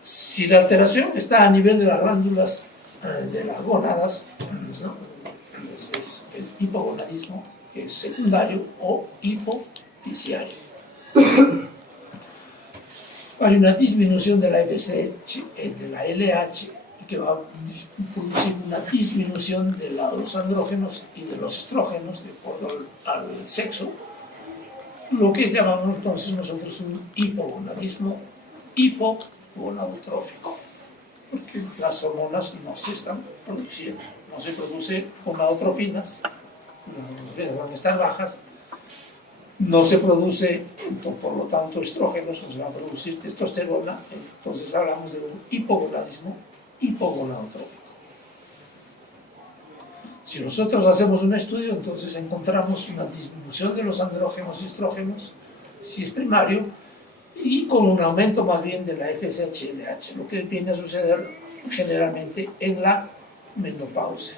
Si la alteración está a nivel de las glándulas de las gónadas, ¿no? Es el hipogonadismo, que es secundario o hipofisiario. Hay una disminución de la FSH, de la LH, que va a producir una disminución de los andrógenos y de los estrógenos de acuerdo al sexo, lo que llamamos entonces nosotros un hipogonadismo hipogonadotrófico, porque las hormonas no se están produciendo, no se produce gonadotrofinas, las gonadotrofinas van a estar bajas, no se produce, por lo tanto, estrógenos, no se va a producir testosterona, entonces hablamos de un hipogonadismo hipogonadotrófico. Si nosotros hacemos un estudio, entonces encontramos una disminución de los andrógenos y estrógenos, si es primario, y con un aumento más bien de la FSH-LH, lo que viene a suceder generalmente en la menopausia.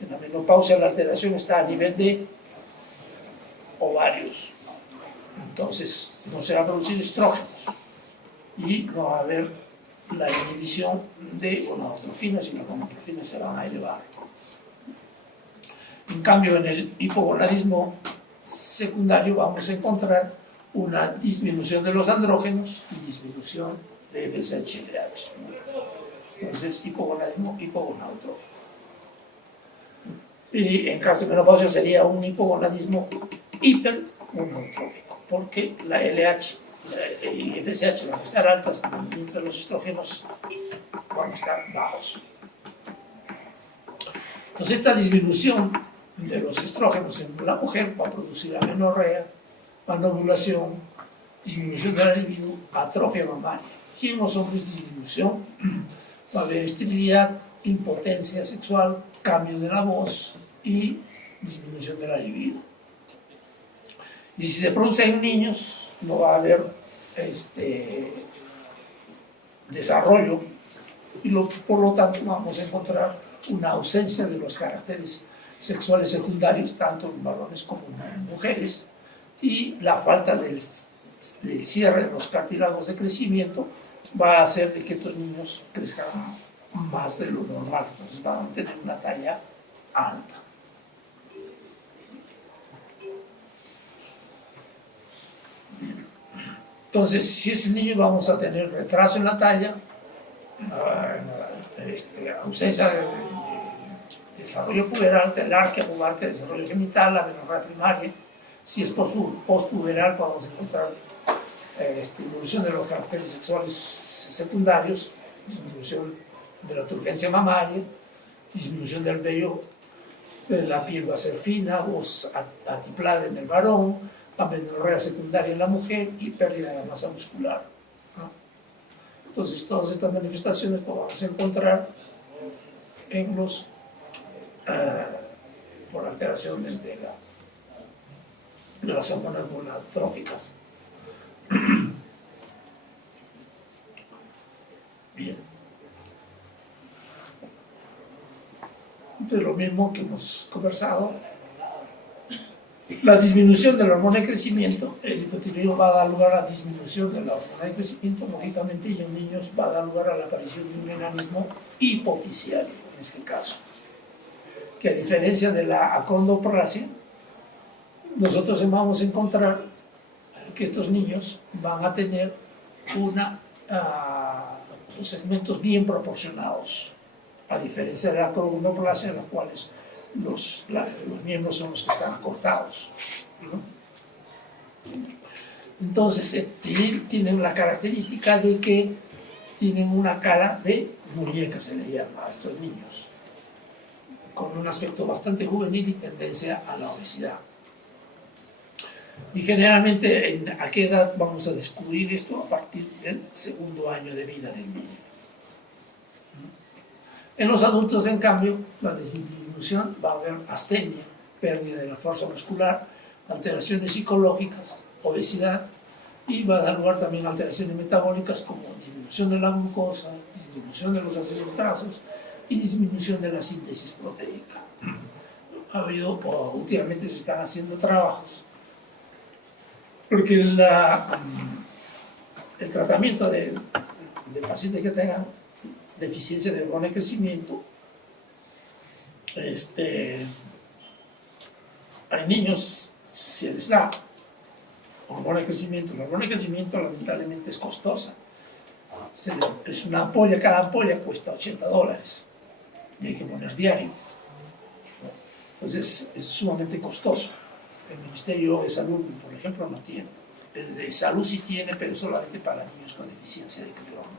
En la menopausia la alteración está a nivel de ovarios, entonces no se va a producir estrógenos y no va a haber la inhibición de gonadotrofinas y las gonadotrofinas se van a elevar. En cambio, en el hipogonadismo secundario vamos a encontrar una disminución de los andrógenos y disminución de FSH-LH. Entonces, hipogonadismo hipogonadotrófico. Y en caso de menopausia sería un hipogonadismo hipergonadotrófico, porque la LH y FSH van a estar altas, mientras los estrógenos van a estar bajos. Entonces, esta disminución de los estrógenos en la mujer va a producir amenorrea, anovulación, disminución de la libido, atrofia mamaria. Y en los hombres disminución, va a haber esterilidad, impotencia sexual, cambio de la voz y disminución de la libido. Y si se produce en niños, no va a haber desarrollo y por lo tanto vamos a encontrar una ausencia de los caracteres sexuales secundarios tanto en varones como en mujeres y la falta del cierre de los cartílagos de crecimiento va a hacer de que estos niños crezcan más de lo normal, entonces van a tener una talla alta. Entonces, si es niño vamos a tener retraso en la talla, ausencia de desarrollo puberal, del arque pubar, de desarrollo genital, la amenorrea primaria. Si es postpuberal, vamos a encontrar evolución de los caracteres sexuales secundarios, disminución de la turgencia mamaria, disminución del vello, la piel va a ser fina, voz atiplada en el varón, amenorrea secundaria en la mujer y pérdida de la masa muscular, ¿no? Entonces, todas estas manifestaciones vamos a encontrar en los por alteraciones de las hormonas gonadotróficas. Bien. Entonces, lo mismo que hemos conversado, la disminución de la hormona de crecimiento, el hipotiroidismo va a dar lugar a la disminución de la hormona de crecimiento, lógicamente, y en niños va a dar lugar a la aparición de un enanismo hipoficiario, en este caso, que a diferencia de la acondroplasia, nosotros vamos a encontrar que estos niños van a tener los segmentos bien proporcionados, a diferencia de la acondroplasia, en la cual los miembros son los que están acortados, ¿no? Entonces, tienen la característica de que tienen una cara de muñeca, se le llama a estos niños, con un aspecto bastante juvenil y tendencia a la obesidad. Y generalmente, ¿a qué edad vamos a descubrir esto? A partir del segundo año de vida del niño. En los adultos, en cambio, la disminución va a haber astenia, pérdida de la fuerza muscular, alteraciones psicológicas, obesidad, y va a dar lugar también a alteraciones metabólicas como disminución de la glucosa, disminución de los ácidos grasos y disminución de la síntesis proteica. Últimamente se están haciendo trabajos porque el tratamiento de pacientes que tengan deficiencia de hormona de crecimiento, hay niños se les da hormona de crecimiento. La hormona de crecimiento lamentablemente es costosa. Es una ampolla, cada ampolla cuesta $80 y hay que poner diario, ¿no? Entonces es sumamente costoso. El Ministerio de Salud, por ejemplo, no tiene. El de Salud sí tiene, pero solamente para niños con deficiencia de hormona.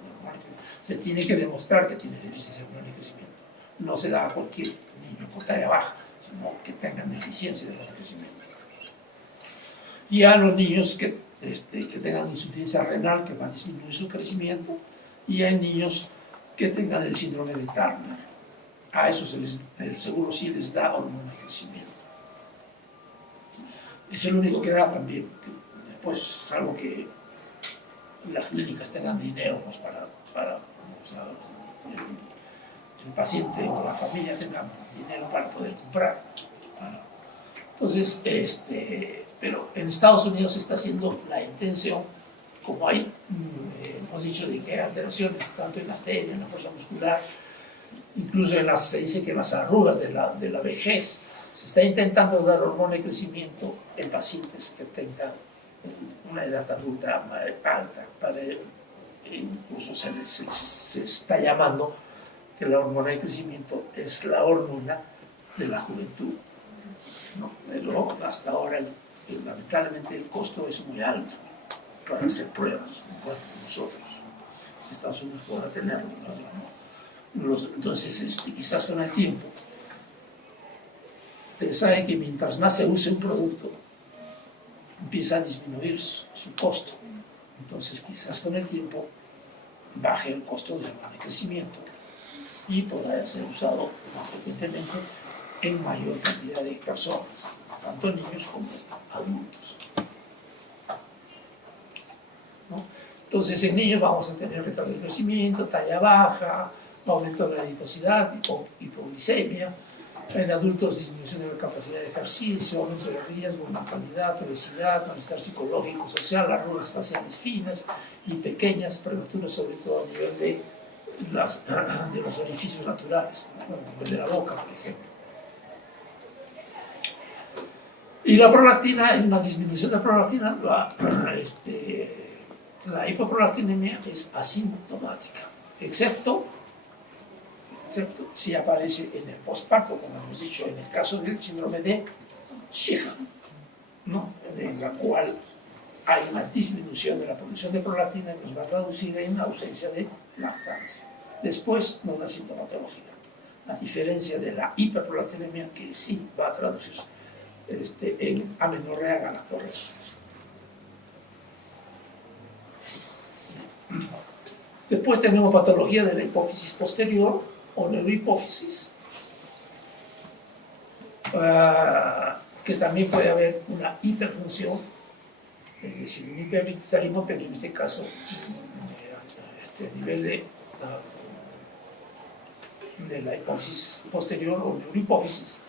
Se tiene que demostrar que tiene deficiencia de hormona de crecimiento. No se da a cualquier niño por talla baja, sino que tengan deficiencia de hormona de crecimiento. Y a los niños que tengan insuficiencia renal, que va a disminuir su crecimiento, y hay niños que tengan el síndrome de Turner. A esos el seguro sí les da hormona de crecimiento. Es el único que da también. Después, salvo que las clínicas tengan dinero pues, para o sea, el paciente o la familia tengan dinero para poder comprar. Entonces, pero en Estados Unidos se está haciendo la intención, como hay, hemos dicho, de que hay alteraciones tanto en la astenia, en la fuerza muscular, incluso se dice que en las arrugas de la vejez, se está intentando dar hormona de crecimiento en pacientes que tengan una edad adulta alta, incluso se está llamando que la hormona de crecimiento es la hormona de la juventud, ¿no? Pero hasta ahora, lamentablemente, el costo es muy alto para hacer pruebas, bueno, nosotros, Estados Unidos podrá tenerlo, ¿no? Entonces, quizás con el tiempo Ustedes saben que mientras más se use un producto, empieza a disminuir su costo. Entonces, quizás con el tiempo baje el costo del crecimiento y podrá ser usado más frecuentemente en mayor cantidad de personas, tanto niños como adultos, ¿no? Entonces, en niños vamos a tener retardo de crecimiento, talla baja, aumento de la adiposidad, hipoglicemia. En adultos, disminución de la capacidad de ejercicio, aumento de riesgo, mortalidad, obesidad, malestar psicológico, social, arrugas faciales finas y pequeñas, prematuras, sobre todo a nivel de los orificios naturales, ¿no? A nivel de la boca, por ejemplo. Y la prolactina, en una disminución de la prolactina, la hipoprolactinemia es asintomática, excepto si aparece en el posparto, como hemos dicho, en el caso del síndrome de Sheehan, ¿no? En la cual hay una disminución de la producción de prolactina y nos va a traducir en ausencia de lactancia. Después, no da sintomatología, a diferencia de la hiperprolactinemia, que sí va a traducir en amenorrea galactorrea. Después tenemos patología de la hipófisis posterior o neurohipófisis, que también puede haber una hiperfunción, es decir, un hiperpituitarismo, pero en este caso a nivel de la hipófisis posterior o neurohipófisis,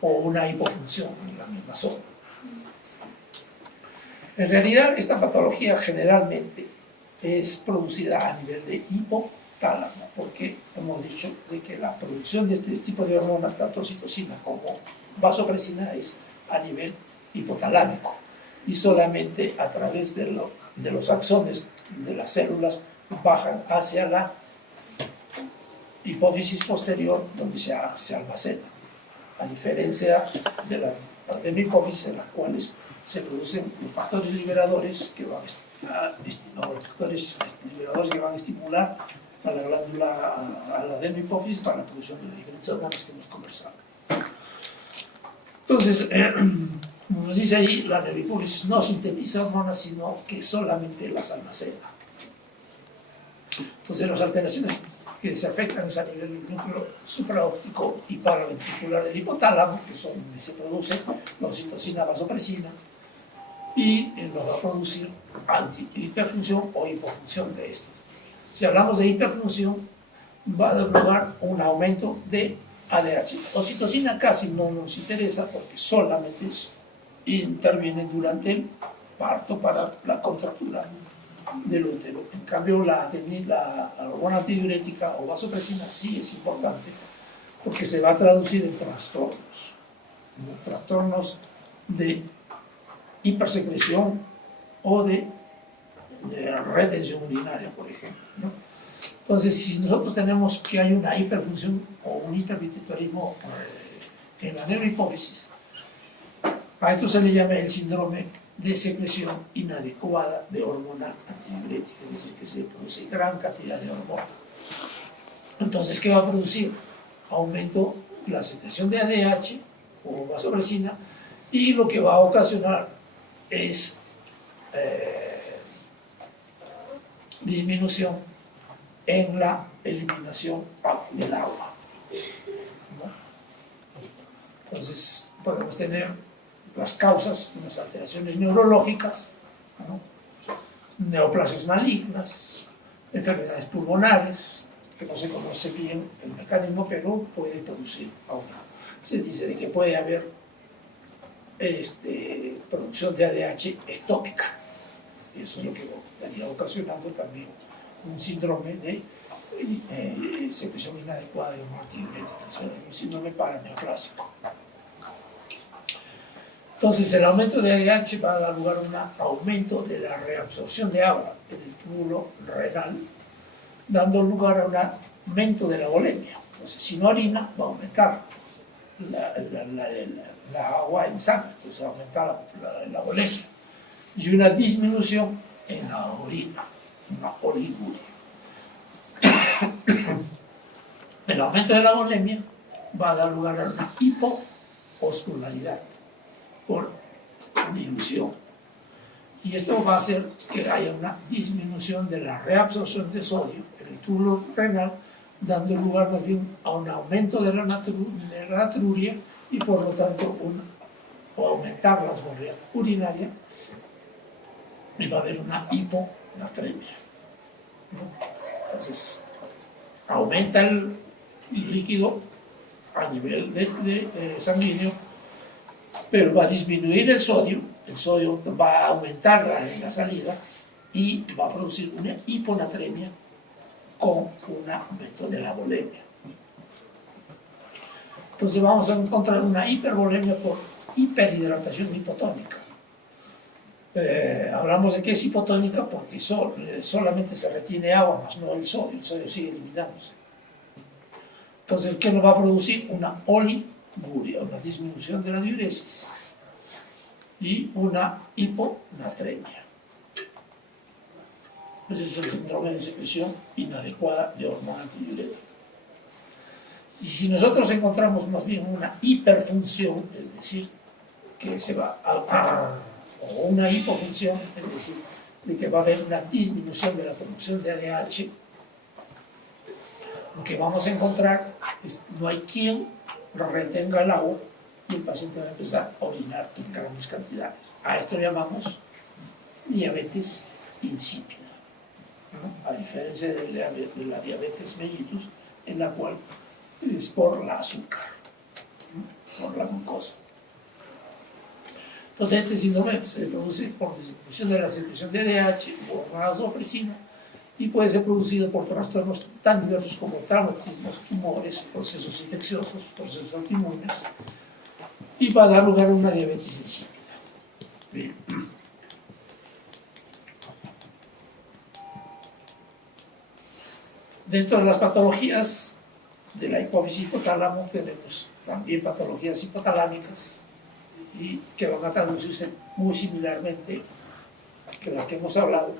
o una hipofunción en la misma zona. En realidad, esta patología generalmente es producida a nivel de hipotálamo, porque hemos dicho de que la producción de este tipo de hormonas, tanto oxitocina como vasopresina, es a nivel hipotalámico, y solamente a través de los axones de las células bajan hacia la hipófisis posterior, donde se almacena, a diferencia de la hipófisis, en las cuales se producen los factores liberadores que van a estimular a la glándula, a la adenohipófisis, para la producción de diferentes hormonas que hemos conversado. Entonces, como nos dice ahí, la neurohipófisis no sintetiza hormonas, sino que solamente las almacena. Entonces, las alteraciones que se afectan es a nivel del núcleo supraóptico y paraventricular del hipotálamo, que son donde se produce la oxitocina, vasopresina, y nos va a producir hiperfunción o hipofunción de estas. Si hablamos de hiperfunción, va a dar lugar a un aumento de ADH. Oxitocina casi no nos interesa porque solamente interviene durante el parto para la contractura del útero. En cambio, la hormona antidiurética o vasopresina sí es importante porque se va a traducir en trastornos de hipersecreción o de retención urinaria, por ejemplo, ¿no? Entonces, si nosotros tenemos que hay una hiperfunción o un hiperpituitarismo en la neurohipófisis, a esto se le llama el síndrome de secreción inadecuada de hormona antidiurética, es decir, que se produce gran cantidad de hormona. Entonces, ¿qué va a producir? Aumento de la secreción de ADH o vasopresina, y lo que va a ocasionar es disminución en la eliminación del agua, ¿no? Entonces, podemos tener las causas, unas alteraciones neurológicas, ¿no? Neoplasias malignas, enfermedades pulmonares, que no se conoce bien el mecanismo, pero puede producir aumento. Se dice de que puede haber producción de ADH ectópica. Eso es lo que estaría ocasionando también un síndrome de secreción inadecuada de hormona antidiurética, un síndrome paraneoplásico. Entonces, el aumento de ADH va a dar lugar a un aumento de la reabsorción de agua en el túbulo renal, dando lugar a un aumento de la volemia. Entonces, si no orina, va a aumentar la agua en sangre, entonces va a aumentar la volemia. Y una disminución en la orina, una oliguria. El aumento de la volemia va a dar lugar a una osmolaridad, por dilución. Y esto va a hacer que haya una disminución de la reabsorción de sodio en el túbulo renal, dando lugar más bien a un aumento de la natruria y por lo tanto o aumentar la osmolaridad urinaria, y va a haber una hiponatremia, ¿no? Entonces, aumenta el líquido a nivel sanguíneo, pero va a disminuir el sodio va a aumentar en la salida y va a producir una hiponatremia con un aumento de la volemia. Entonces vamos a encontrar una hipervolemia por hiperhidratación hipotónica. Hablamos de que es hipotónica porque solamente se retiene agua, más no el sodio sigue eliminándose. Entonces, ¿qué nos va a producir? Una oliguria, una disminución de la diuresis y una hiponatremia. Ese es el síndrome de secreción inadecuada de hormona antidiurética. Y si nosotros encontramos más bien una hiperfunción, es decir, que se va o una hipofunción, es decir, de que va a haber una disminución de la producción de ADH, lo que vamos a encontrar es que no hay quien retenga el agua y el paciente va a empezar a orinar en grandes cantidades. A esto llamamos diabetes insípida, ¿no? A diferencia de la diabetes mellitus, en la cual es por la azúcar, ¿no? Por la glucosa. Entonces, este síndrome se produce por disminución de la secreción de ADH o vasopresina y puede ser producido por trastornos tan diversos como traumatismos, tumores, procesos infecciosos, procesos autoinmunes, y va a dar lugar a una diabetes insípida. Bien. Dentro de las patologías de la hipófisis hipotálamo tenemos también patologías hipotalámicas y que van a traducirse muy similarmente que las que hemos hablado,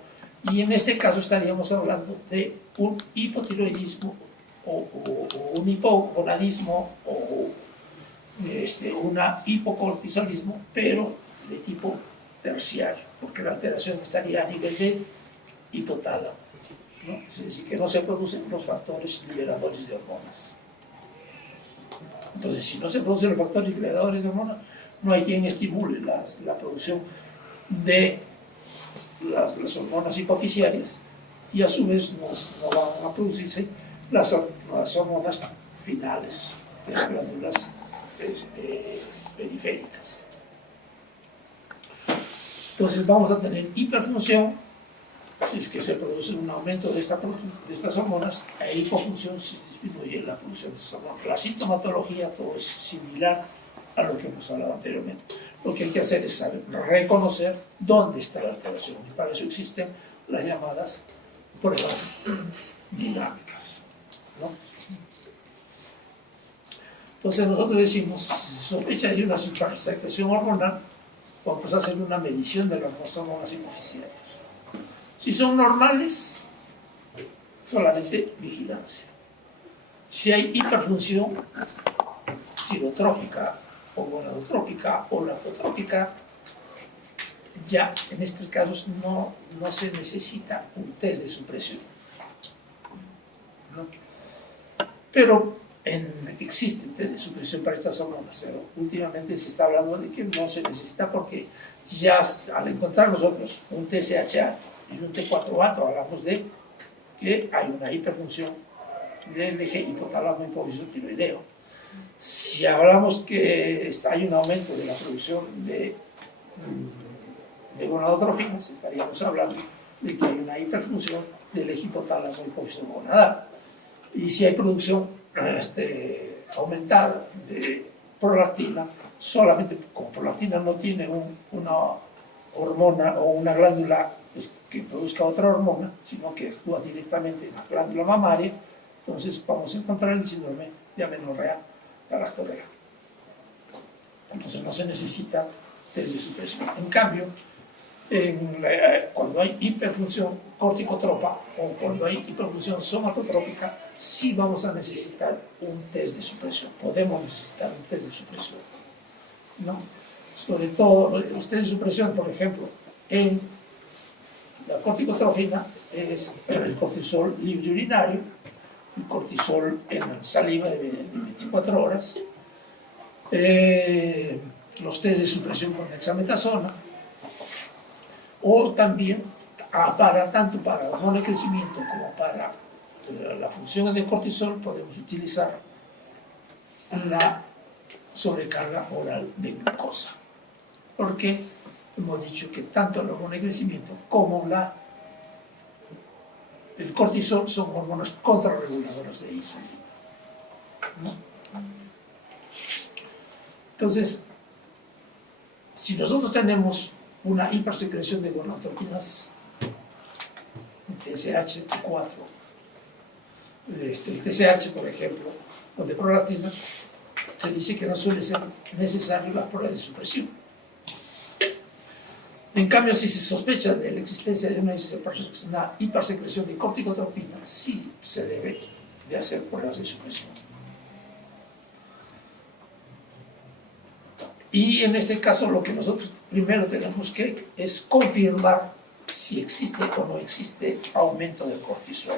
y en este caso estaríamos hablando de un hipotiroidismo o un hipogonadismo o un hipocortisolismo, pero de tipo terciario, porque la alteración estaría a nivel de hipotálamo, ¿no? Es decir, que no se producen los factores liberadores de hormonas. Entonces, si no se producen los factores liberadores de hormonas, no hay quien estimule la producción de las hormonas hipofisiarias, y a su vez no van a producirse las hormonas finales de las glándulas periféricas. Entonces vamos a tener hiperfunción si es que se produce un aumento de estas hormonas, e hipofunción si disminuye la producción de estas hormonas. La sintomatología todo es similar a lo que hemos hablado anteriormente. Lo que hay que hacer es saber reconocer dónde está la alteración, y para eso existen las llamadas pruebas dinámicas, ¿no? Entonces nosotros decimos, si se sospecha de una secreción hormonal, vamos a hacer una medición de las hormonas hipofisiarias. Si son normales, solamente vigilancia. Si hay hiperfunción tirotrópica o gonadotrópica o lactotrópica, ya en estos casos no se necesita un test de supresión, ¿no? Pero existen test de supresión para estas hormonas, pero últimamente se está hablando de que no se necesita, porque ya al encontrar nosotros un TSH alto y un T4 alto, hablamos de que hay una hiperfunción del eje hipotálamo hipófisis tiroideo. Si hablamos que hay un aumento de la producción de gonadotrofinas, estaríamos hablando de que hay una hiperfunción del eje hipotálamo hipófisis gonadal. Y si hay producción aumentada de prolactina, solamente como prolactina no tiene una hormona o una glándula que produzca otra hormona, sino que actúa directamente en la glándula mamaria, entonces vamos a encontrar el síndrome de amenorrea galactorrea. Entonces no se necesita test de supresión. En cambio, cuando hay hiperfunción corticotropa o cuando hay hiperfunción somatotrópica, sí vamos a necesitar un test de supresión. Podemos necesitar un test de supresión. ¿no? Sobre todo, ustedes su presión, por ejemplo, en la corticotropina es el cortisol libre urinario, el cortisol en saliva de 24 horas, los test de supresión con dexametasona, o también tanto para hormona de crecimiento como para la función del cortisol podemos utilizar la sobrecarga oral de glucosa, porque hemos dicho que tanto la hormona de crecimiento como el cortisol son hormonas contrarreguladoras de insulina, ¿no? Entonces, si nosotros tenemos una hipersecreción de gonadotropinas, TSH, T4, el TSH, por ejemplo, o de prolactina, se dice que no suele ser necesario las pruebas de supresión. En cambio, si se sospecha de la existencia de una hipersecreción de corticotropina, sí se debe de hacer pruebas de supresión. Y en este caso lo que nosotros primero tenemos que es confirmar si existe o no existe aumento del cortisol.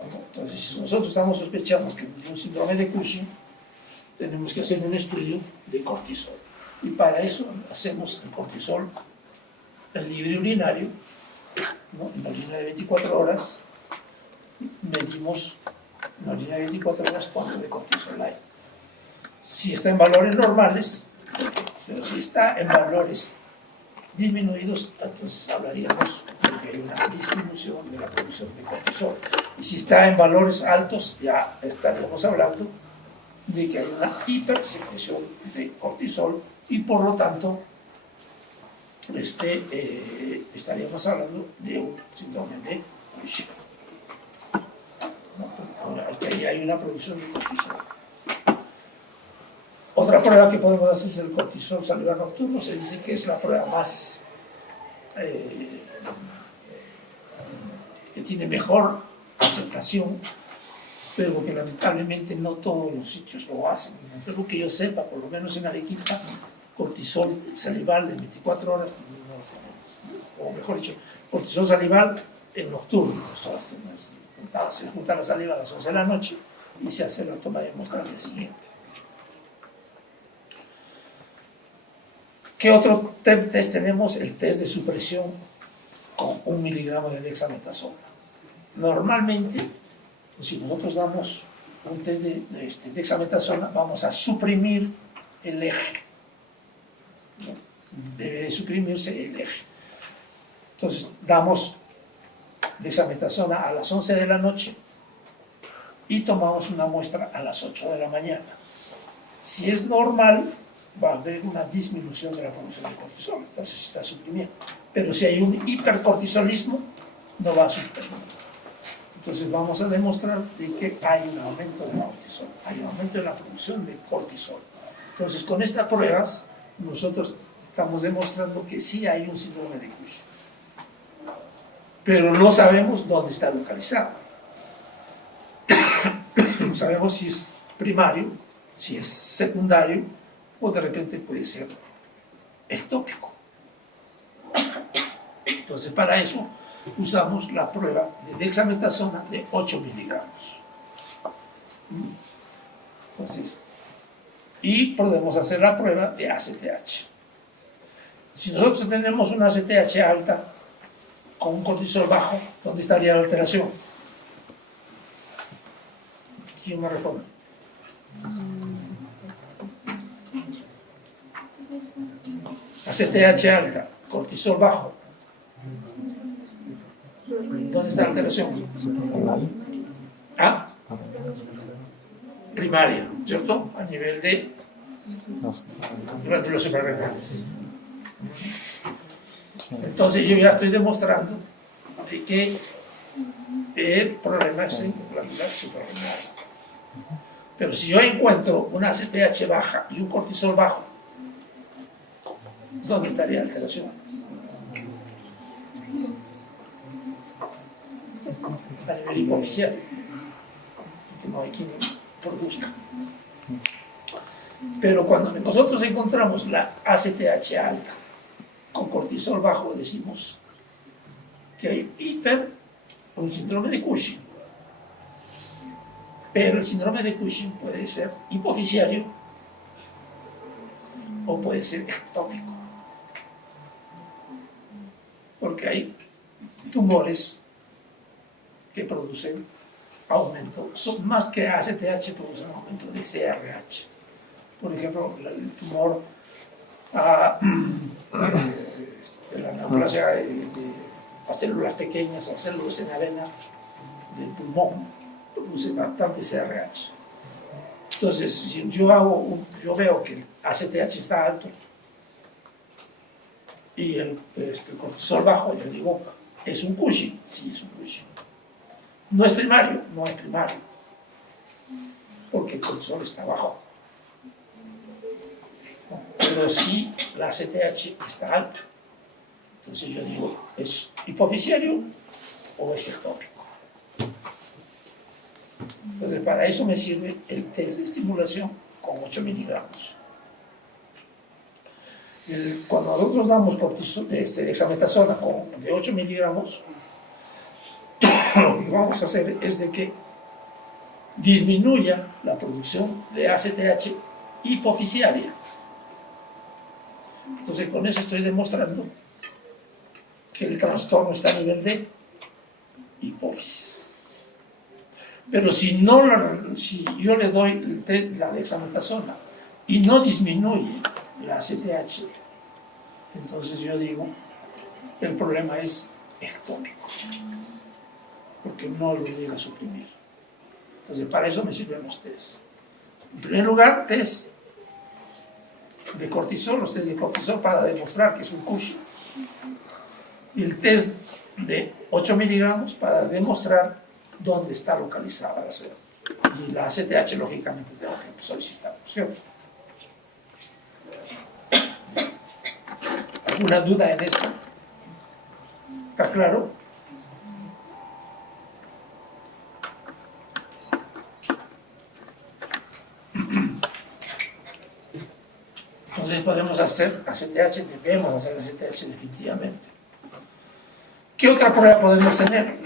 Entonces, si nosotros estamos sospechando que de un síndrome de Cushing, tenemos que hacer un estudio de cortisol. Y para eso hacemos el cortisol, el libre urinario, ¿no? En la orina de 24 horas, medimos en la orina de 24 horas cuánto de cortisol hay. Si está en valores normales, pero si está en valores disminuidos, entonces hablaríamos de que hay una disminución de la producción de cortisol. Y si está en valores altos, ya estaríamos hablando de que hay una hipersecreción de cortisol y por lo tanto estaríamos hablando de un síndrome de Cushing. Porque ahí hay una producción de cortisol. Otra prueba que podemos hacer es el cortisol salivar nocturno. Se dice que es la prueba más que tiene mejor aceptación, pero que lamentablemente no todos los sitios lo hacen. Pero que yo sepa, por lo menos en Arequipa, cortisol salival de 24 horas no lo tenemos. O mejor dicho, cortisol salival en nocturno. Se junta la saliva a las 11 de la noche y se hace la toma de muestra al día siguiente. ¿Qué otro test tenemos? El test de supresión con 1 miligramo de dexametasona. Normalmente, si nosotros damos un test de dexametasona, vamos a suprimir el eje. Debe de suprimirse el eje. Entonces, damos dexametasona a las 11 de la noche y tomamos una muestra a las 8 de la mañana. Si es normal, va a haber una disminución de la producción de cortisol, entonces se está suprimiendo. Pero si hay un hipercortisolismo, no va a suprimir. Entonces vamos a demostrar de que hay un aumento de cortisol, hay un aumento de la producción de cortisol. Entonces con estas pruebas nosotros estamos demostrando que sí hay un síndrome de Cushing, pero no sabemos dónde está localizado. No sabemos si es primario, si es secundario, o de repente puede ser ectópico. Entonces, para eso usamos la prueba de dexametasona de 8 miligramos. Entonces, y podemos hacer la prueba de ACTH. Si nosotros tenemos una ACTH alta con un cortisol bajo, ¿dónde estaría la alteración? ¿Quién me responde? ACTH alta, cortisol bajo. ¿Dónde está la alteración? ¿Ah? Primaria, ¿cierto? A nivel de glándulos suprarrenales. Entonces yo ya estoy demostrando de que el problema es en glándulas suprarrenales. Pero si yo encuentro una ACTH baja y un cortisol bajo, ¿dónde estaría la alteración? A nivel hipofisiario, porque no hay quien produzca. Pero cuando nosotros encontramos la ACTH alta con cortisol bajo, decimos que hay un síndrome de Cushing. Pero el síndrome de Cushing puede ser hipoficiario o puede ser ectópico. Porque hay tumores que producen aumento, son más que ACTH, producen aumento de CRH. Por ejemplo, el tumor de la neoplasia de las células pequeñas, las células en avena del pulmón, produce bastante CRH. Entonces, si yo veo que el ACTH está alto y el cortisol bajo, yo digo, ¿es un Cushing? Sí, es un Cushing. ¿No es primario? No es primario, porque el cortisol está bajo. Pero sí, la ACTH está alta. Entonces yo digo, ¿es hipofisiario o es ectópico? Entonces, para eso me sirve el test de estimulación con 8 miligramos. Cuando nosotros damos dexametasona de 8 miligramos, lo que vamos a hacer es de que disminuya la producción de ACTH hipofisiaria. Entonces, con eso estoy demostrando que el trastorno está a nivel de hipófisis. Pero si yo le doy la dexametasona y no disminuye la ACTH, entonces yo digo, el problema es ectópico, porque no lo llega a suprimir. Entonces, para eso me sirven los test. En primer lugar, test de cortisol, los test de cortisol para demostrar que es un Cushing. Y el test de 8 miligramos para demostrar dónde está localizada la célula. Y la ACTH, lógicamente, tengo que solicitar, ¿cierto? ¿Alguna duda en esto? ¿Está claro? Entonces podemos hacer ACTH, debemos hacer ACTH definitivamente. ¿Qué otra prueba podemos tener?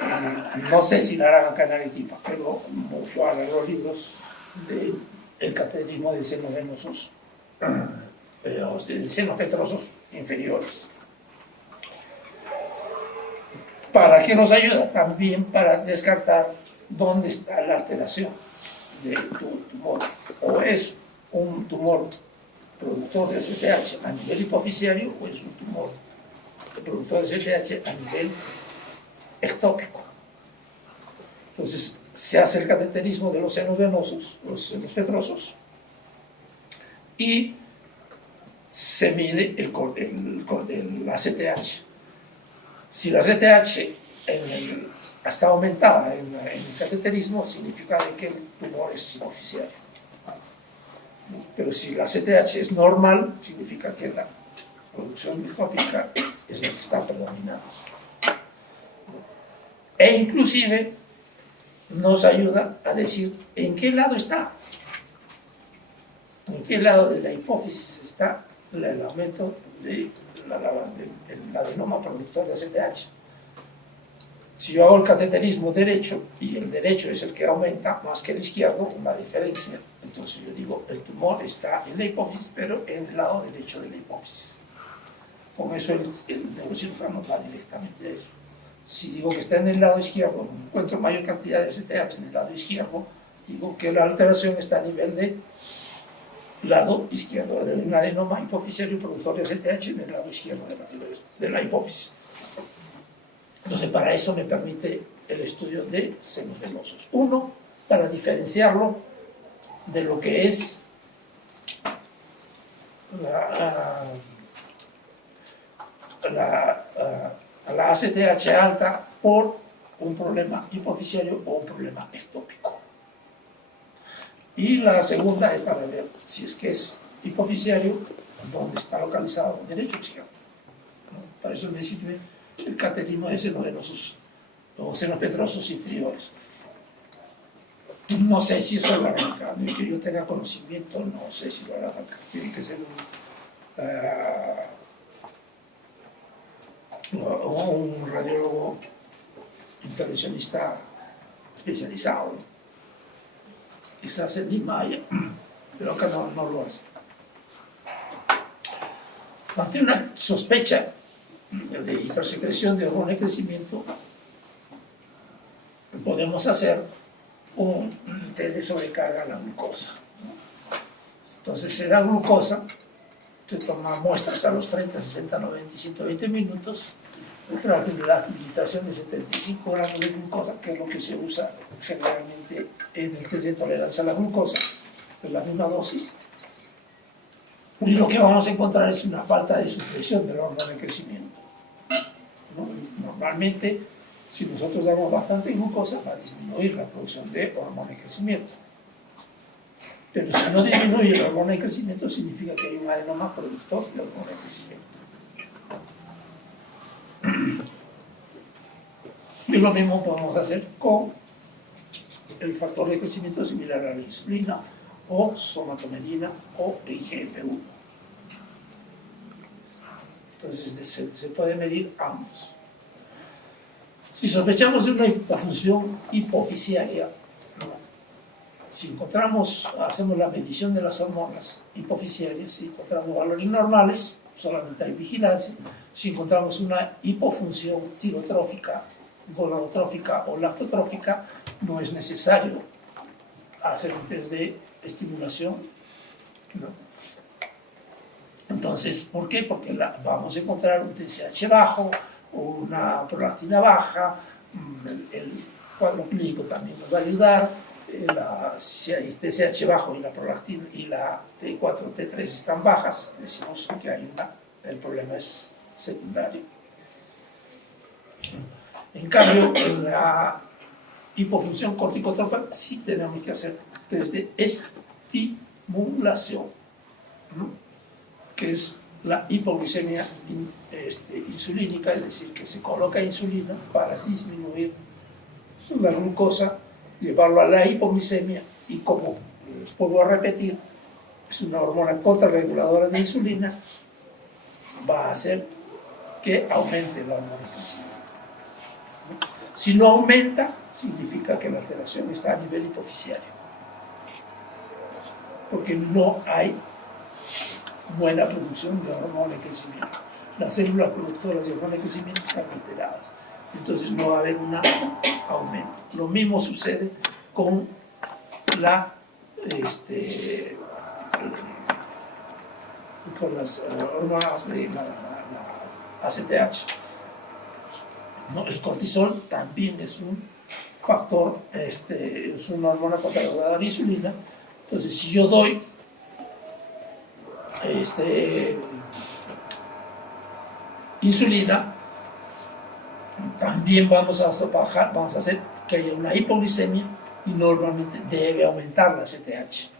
No sé si la harán acá en Arequipa, pero yo agarro los libros del cateterismo de senos venosos, de senos petrosos inferiores. ¿Para qué nos ayuda? También para descartar dónde está la alteración de tu tumor. O es un tumor productor de ACTH a nivel hipofisiario o es un tumor productor de ACTH a nivel ectópico. Entonces se hace el cateterismo de los senos venosos, los senos petrosos, y se mide el ACTH. Si la ACTH está aumentada en el cateterismo, significa que el tumor es hipofisiario. Pero si la ACTH es normal, significa que la producción ectópica es la que está predominando. E inclusive nos ayuda a decir en qué lado está, en qué lado de la hipófisis está el aumento del adenoma productor de ACTH. Si yo hago el cateterismo derecho y el derecho es el que aumenta más que el izquierdo, una diferencia, entonces yo digo el tumor está en la hipófisis, pero en el lado derecho de la hipófisis. Con eso el neurocirujano va directamente a eso. Si digo que está en el lado izquierdo, encuentro mayor cantidad de ACTH en el lado izquierdo, digo que la alteración está a nivel de lado izquierdo, de un adenoma hipofisiario productor de ACTH en el lado izquierdo de la hipófisis. Entonces, para eso me permite el estudio de senos venosos. Uno, para diferenciarlo de lo que es la ACTH alta por un problema hipofisiario o un problema ectópico. Y la segunda es para ver si es que es hipofisiario, dónde está localizado, derecho o izquierdo. Para eso me sirve el cateterismo de senos venosos o senos petrosos inferiores. No sé si eso lo arranca, no es que yo tenga conocimiento, no sé si lo arranca. Tiene que ser un radiólogo intervencionista especializado. Quizás en Lima haya, pero acá no lo hace. Ante una sospecha de hipersecreción de hormona de crecimiento, podemos hacer un test de sobrecarga a la glucosa. Entonces se da glucosa, se toman muestras a los 30, 60, 90 y 120 minutos, la administración de 75 gramos de glucosa, que es lo que se usa generalmente en el test de tolerancia a la glucosa, es la misma dosis. Y lo que vamos a encontrar es una falta de supresión de la hormona de crecimiento, ¿no? Normalmente, si nosotros damos bastante glucosa, va a disminuir la producción de hormona de crecimiento. Pero si no disminuye la hormona de crecimiento, significa que hay un adenoma productor de hormona de crecimiento. Y lo mismo podemos hacer con el factor de crecimiento similar a la insulina o somatomenina o IGF-1. Entonces se puede medir ambos. Si sospechamos de una hipofunción hipofisiaria, si hacemos la medición de las hormonas hipofisiarias, si encontramos valores normales, solamente hay vigilancia. Si encontramos una hipofunción tirotrófica, gonadotrófica o lactotrófica, no es necesario hacer un test de estimulación, ¿no? Entonces, ¿por qué? Porque vamos a encontrar un TSH bajo o una prolactina baja. El cuadro clínico también nos va a ayudar. Si hay TSH bajo y la prolactina y la T4, T3 están bajas, decimos que el problema es secundario. En cambio, en la hipofunción corticotrópica sí tenemos que hacer test de estimulación, ¿no? Que es la hipoglicemia insulínica, es decir, que se coloca insulina para disminuir la glucosa, llevarlo a la hipoglicemia, y como les vuelvo a repetir, es una hormona contrarreguladora de insulina, va a hacer que aumente la hormona de crecimiento. Si no aumenta, significa que la alteración está a nivel hipofisiario, porque no hay buena producción de hormona de crecimiento. Las células productoras de hormona de crecimiento están alteradas, entonces no va a haber un aumento. Lo mismo sucede con con las hormonas de la ACTH. ¿No? El cortisol también es un factor, es una hormona contrarreguladora de insulina. Entonces, si yo doy insulina, también vamos a hacer que haya una hipoglicemia, y normalmente debe aumentar la ACTH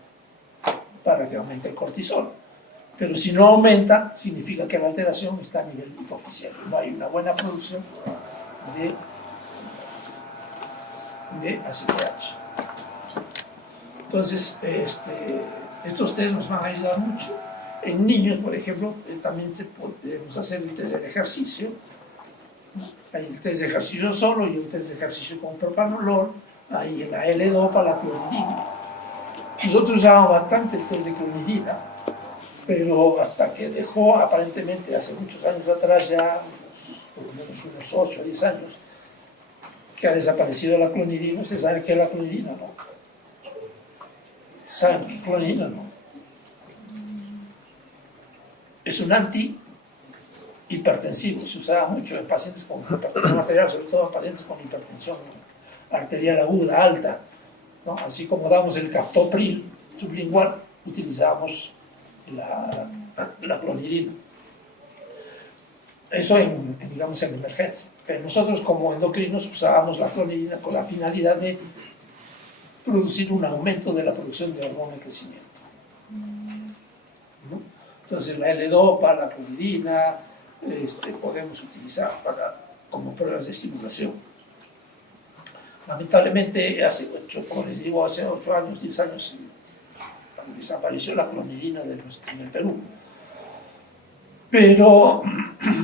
para que aumente el cortisol. Pero si no aumenta, significa que la alteración está a nivel hipofisiario. No hay una buena producción de ACTH. Entonces, estos test nos van a ayudar mucho. En niños, por ejemplo, también podemos hacer el test del ejercicio. Hay el test de ejercicio solo y el test de ejercicio con propanolol. Hay la L-Dopa, la clonidina. Nosotros usamos bastante el test de clonidina, pero hasta que dejó, aparentemente hace muchos años atrás, ya por lo menos unos 8 o 10 años, que ha desaparecido la clonidina. ¿Se sabe qué es la clonidina? No. ¿Saben qué es clonidina? No. Es un antihipertensivo, se usaba mucho en pacientes con hipertensión arterial, sobre todo en pacientes con hipertensión arterial aguda, alta, ¿no? Así como damos el captopril sublingual, utilizamos la clonidina. Eso digamos en emergencia. Pero nosotros como endocrinos usábamos la clonidina con la finalidad de producir un aumento de la producción de hormona de crecimiento, ¿no? Entonces la L-Dopa, la clonidina, podemos utilizar como pruebas de estimulación. Lamentablemente, como les digo, hace 8 años, 10 años, desapareció la clonidina del Perú. Pero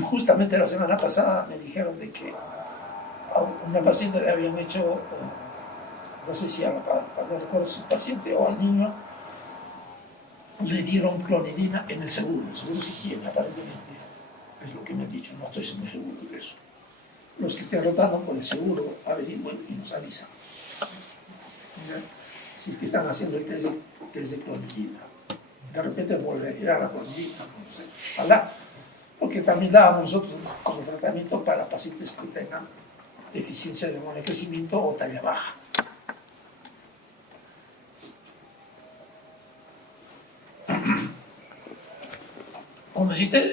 justamente la semana pasada me dijeron de que a una paciente le habían hecho, no sé si no recuerdo si paciente o al niño, le dieron clonidina en el seguro. El seguro sí tiene, aparentemente, es lo que me han dicho, no estoy muy seguro de eso. Los que estén rotando por el seguro averigüen y nos avisan. Si es que están haciendo el test de clonidina. De repente volverá a la clonidina, no sé, ojalá. Porque también dábamos nosotros como tratamiento para pacientes que tengan deficiencia de hormona de crecimiento o talla baja. Cuando existe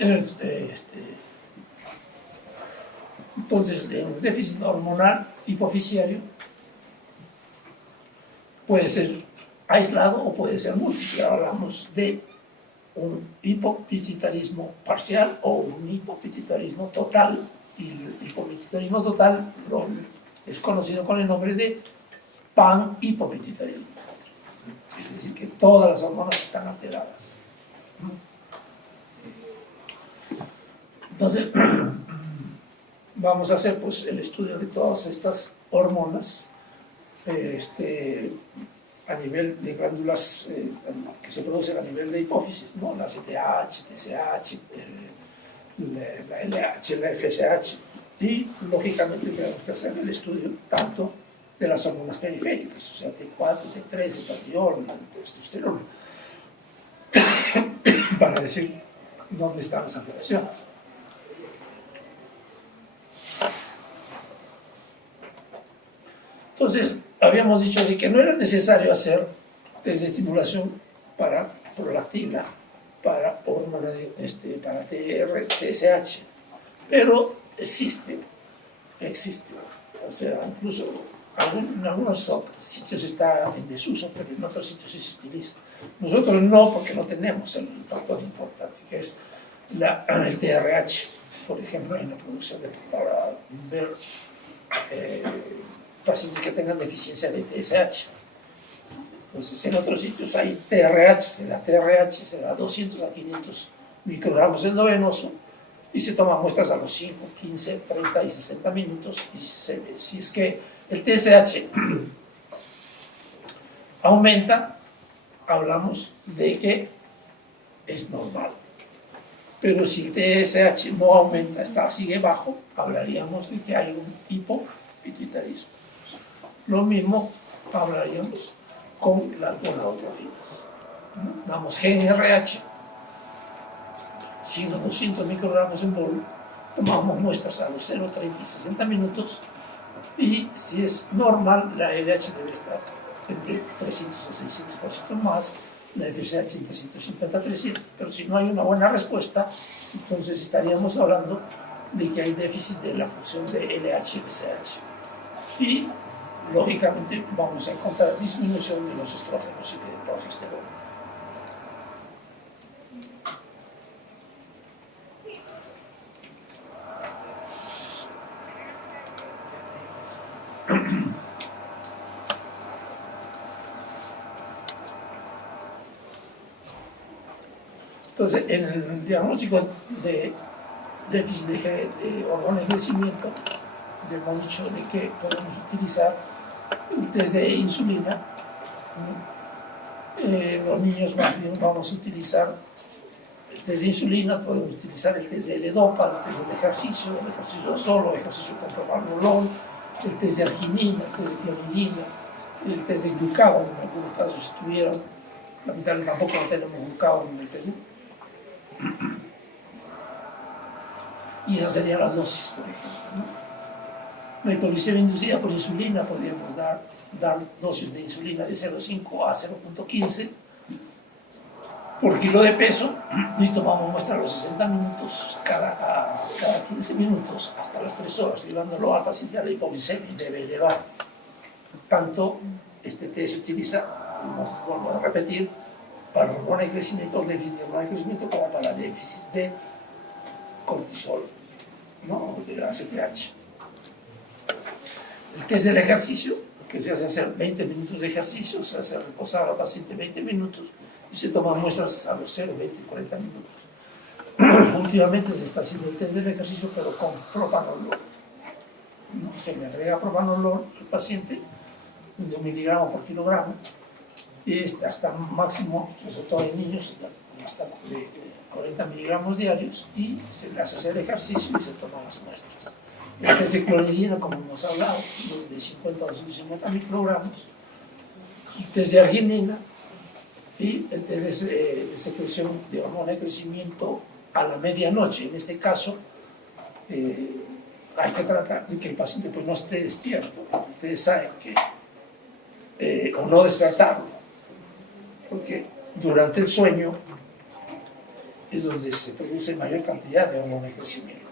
entonces un déficit hormonal hipofisiario, puede ser aislado o puede ser múltiple. Hablamos de un hipopituitarismo parcial o un hipopituitarismo total, y el hipopituitarismo total es conocido con el nombre de panhipopituitarismo, es decir, que todas las hormonas están alteradas. Entonces, vamos a hacer pues, el estudio de todas estas hormonas a nivel de glándulas que se producen a nivel de hipófisis, ¿no? La CTH, TSH, la LH, la FSH, y lógicamente tenemos que hacer el estudio tanto de las hormonas periféricas, o sea, T4, T3, estradiol, testosterona, para decir dónde están las alteraciones. Entonces, habíamos dicho de que no era necesario hacer test de estimulación para prolactina, para hormona para TR, TSH, pero existe. O sea, incluso en algunos sitios está en desuso, pero en otros sitios sí se utiliza. Nosotros no, porque no tenemos el factor importante, que es el TRH, por ejemplo, en la producción para ver pacientes que tengan deficiencia de TSH. Entonces, en otros sitios hay TRH, se da 200 a 500 microgramos endovenoso y se toman muestras a los 5, 15, 30 y 60 minutos y se ve si es que el TSH aumenta, hablamos de que es normal. Pero si el TSH no aumenta, sigue bajo, hablaríamos de que hay un hipopituitarismo. Lo mismo hablaríamos con las gonadotrofinas. Damos GnRH, sino 200 microgramos en bol, tomamos muestras a los 0, 30 y 60 minutos, y si es normal, la LH debe estar entre 300 a 600% más, la FSH entre 150 a 300, pero si no hay una buena respuesta, entonces estaríamos hablando de que hay déficit de la función de LH-FSH. Y lógicamente vamos a encontrar disminución de los estrógenos y de progesterona. Entonces, en el diagnóstico de déficit de hormona de crecimiento, ya hemos dicho de que podemos utilizar el test de insulina. Los niños más bien vamos a utilizar el test de insulina, podemos utilizar el test de L-Dopa, el test del ejercicio solo, ejercicio con propanolol, el test de arginina, el test de clonidina, el test de glucagón, en algunos casos estuvieron, lamentablemente tampoco no tenemos glucagón en el Perú. Y esas serían las dosis, por ejemplo, ¿no? La hipoglicemia inducida por insulina, podríamos dar dosis de insulina de 0,5 a 0,15 por kilo de peso, y tomamos muestra a los 60 minutos, cada 15 minutos, hasta las 3 horas, llevándolo al paciente a la hipoglicemia, y debe elevar. Tanto este test se utiliza, vuelvo a repetir, para hormona de crecimiento, déficit de hormona de crecimiento, como para déficit de cortisol, ¿no? De ACTH. el test del ejercicio, que se hace hacer 20 minutos de ejercicio, se hace reposar al paciente 20 minutos y se toman muestras a los 0, 20 y 40 minutos. Últimamente se está haciendo el test del ejercicio, pero con propanolol. ¿No? Se le agrega propanolol al paciente, de 1 miligramo por kilogramo, y hasta máximo, sobre todo en niños, hasta de 40 miligramos diarios, y se le hace hacer ejercicio y se toman las muestras. El test de clonidina, como hemos hablado, de 50 a 250 microgramos, el test de arginina y el test de secreción de hormona de crecimiento a la medianoche. En este caso, hay que tratar de que el paciente pues, no esté despierto. Ustedes saben que, o no despertarlo, porque durante el sueño es donde se produce mayor cantidad de hormona de crecimiento.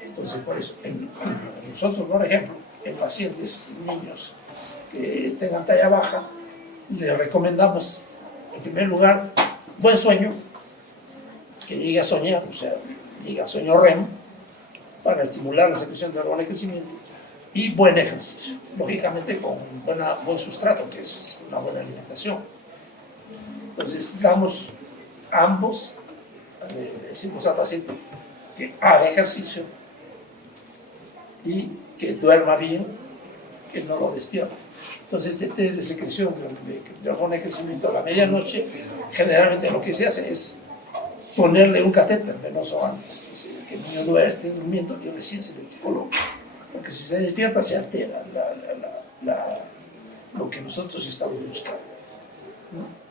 Entonces, por eso, nosotros, por ejemplo, en pacientes, niños que tengan talla baja, les recomendamos, en primer lugar, buen sueño, que llegue a soñar, o sea, llegue a sueño REM, para estimular la secreción de hormona de crecimiento, y buen ejercicio, lógicamente con buen sustrato, que es una buena alimentación. Entonces, damos ambos, le decimos al paciente que haga ejercicio y que duerma bien, que no lo despierte. Entonces, este test de secreción de hormona de crecimiento a la medianoche, generalmente lo que se hace es ponerle un catéter venoso antes, que el niño esté durmiendo y recién se le coloca. Porque si se despierta, se altera lo que nosotros estamos buscando, ¿no?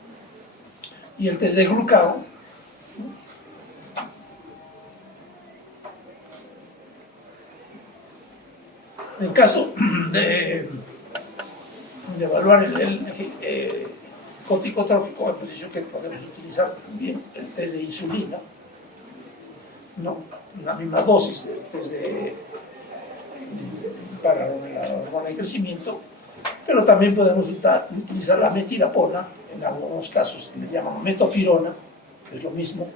Y el test de glucagón, en caso de evaluar el corticotrófico, hemos dicho que podemos utilizar también el test de insulina, ¿no? La misma dosis del test para la hormona de crecimiento, pero también podemos utilizar la metilapona, en algunos casos le llaman metopirona, que es lo mismo,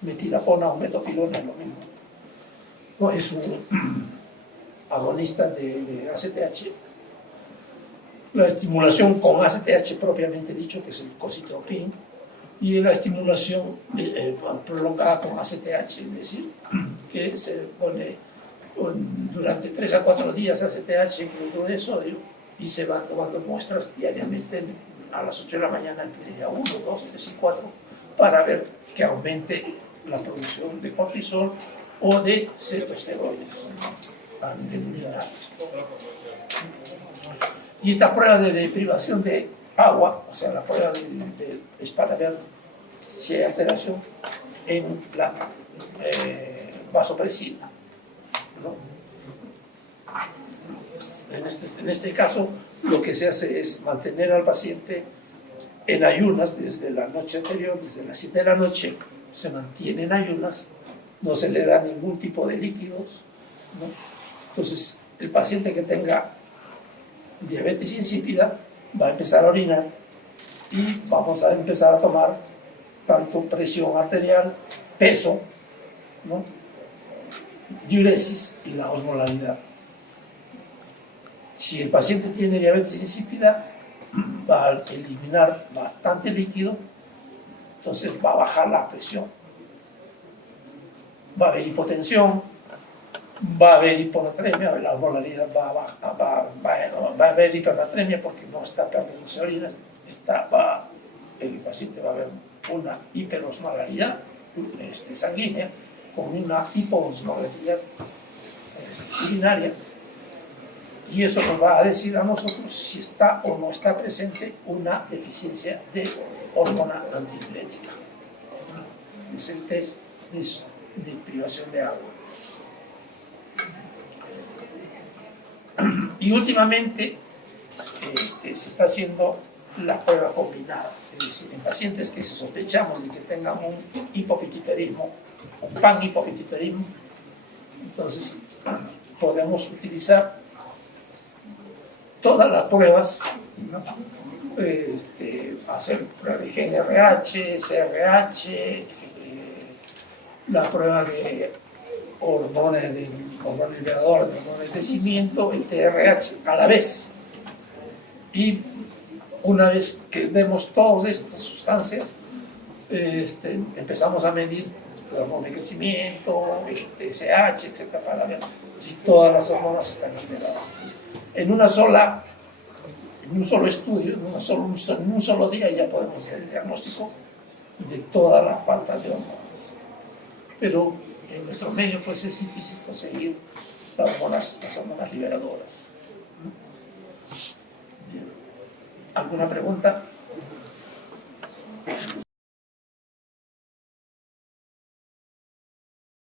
metilapona o metopirona es lo mismo. No, es un agonista de ACTH. La estimulación con ACTH propiamente dicho, que es el cocitropin, y la estimulación prolongada con ACTH, es decir, que se pone durante 3 a 4 días ACTH en cloruro de sodio y se van tomando muestras diariamente a las 8 de la mañana, el día 1, 2, 3 y 4, para ver que aumente la producción de cortisol o de cetosteroides a nivel urinario. Y esta prueba de privación de agua, o sea, la prueba es para ver si hay alteración en la vasopresina, ¿no? En este caso, lo que se hace es mantener al paciente en ayunas desde la noche anterior, desde las 7 de la noche, se mantiene en ayunas, no se le da ningún tipo de líquidos, ¿no? Entonces, el paciente que tenga diabetes insípida va a empezar a orinar y vamos a empezar a tomar tanto presión arterial, peso, ¿no? Diuresis y la osmolaridad. Si el paciente tiene diabetes insípida, va a eliminar bastante líquido, entonces va a bajar la presión. Va a haber hipotensión, va a haber hiponatremia, la osmolaridad va a haber hipernatremia porque no está perdiendo orinas, el paciente va a haber una hiperosmolaridad sanguínea con una hipoosmolaridad urinaria, y eso nos va a decir a nosotros si está o no está presente una deficiencia de hormona antidiurética. Es el test de privación de agua. Y últimamente se está haciendo la prueba combinada, es decir, en pacientes que sospechamos de que tengan un hipopituitarismo, un panhipopituitarismo, entonces podemos utilizar todas las pruebas, ¿no? Hacer prueba de GnRH, CRH, la prueba de hormona de hormona liberadora de hormona de crecimiento, el TRH, a la vez. Y una vez que vemos todas estas sustancias, empezamos a medir la hormona de crecimiento, el TSH, etcétera, para ver si todas las hormonas están alteradas. En un solo estudio, en un solo día ya podemos hacer el diagnóstico de toda la falta de hormonas. Pero en nuestro medio pues es difícil conseguir las hormonas liberadoras. Bien. ¿Alguna pregunta?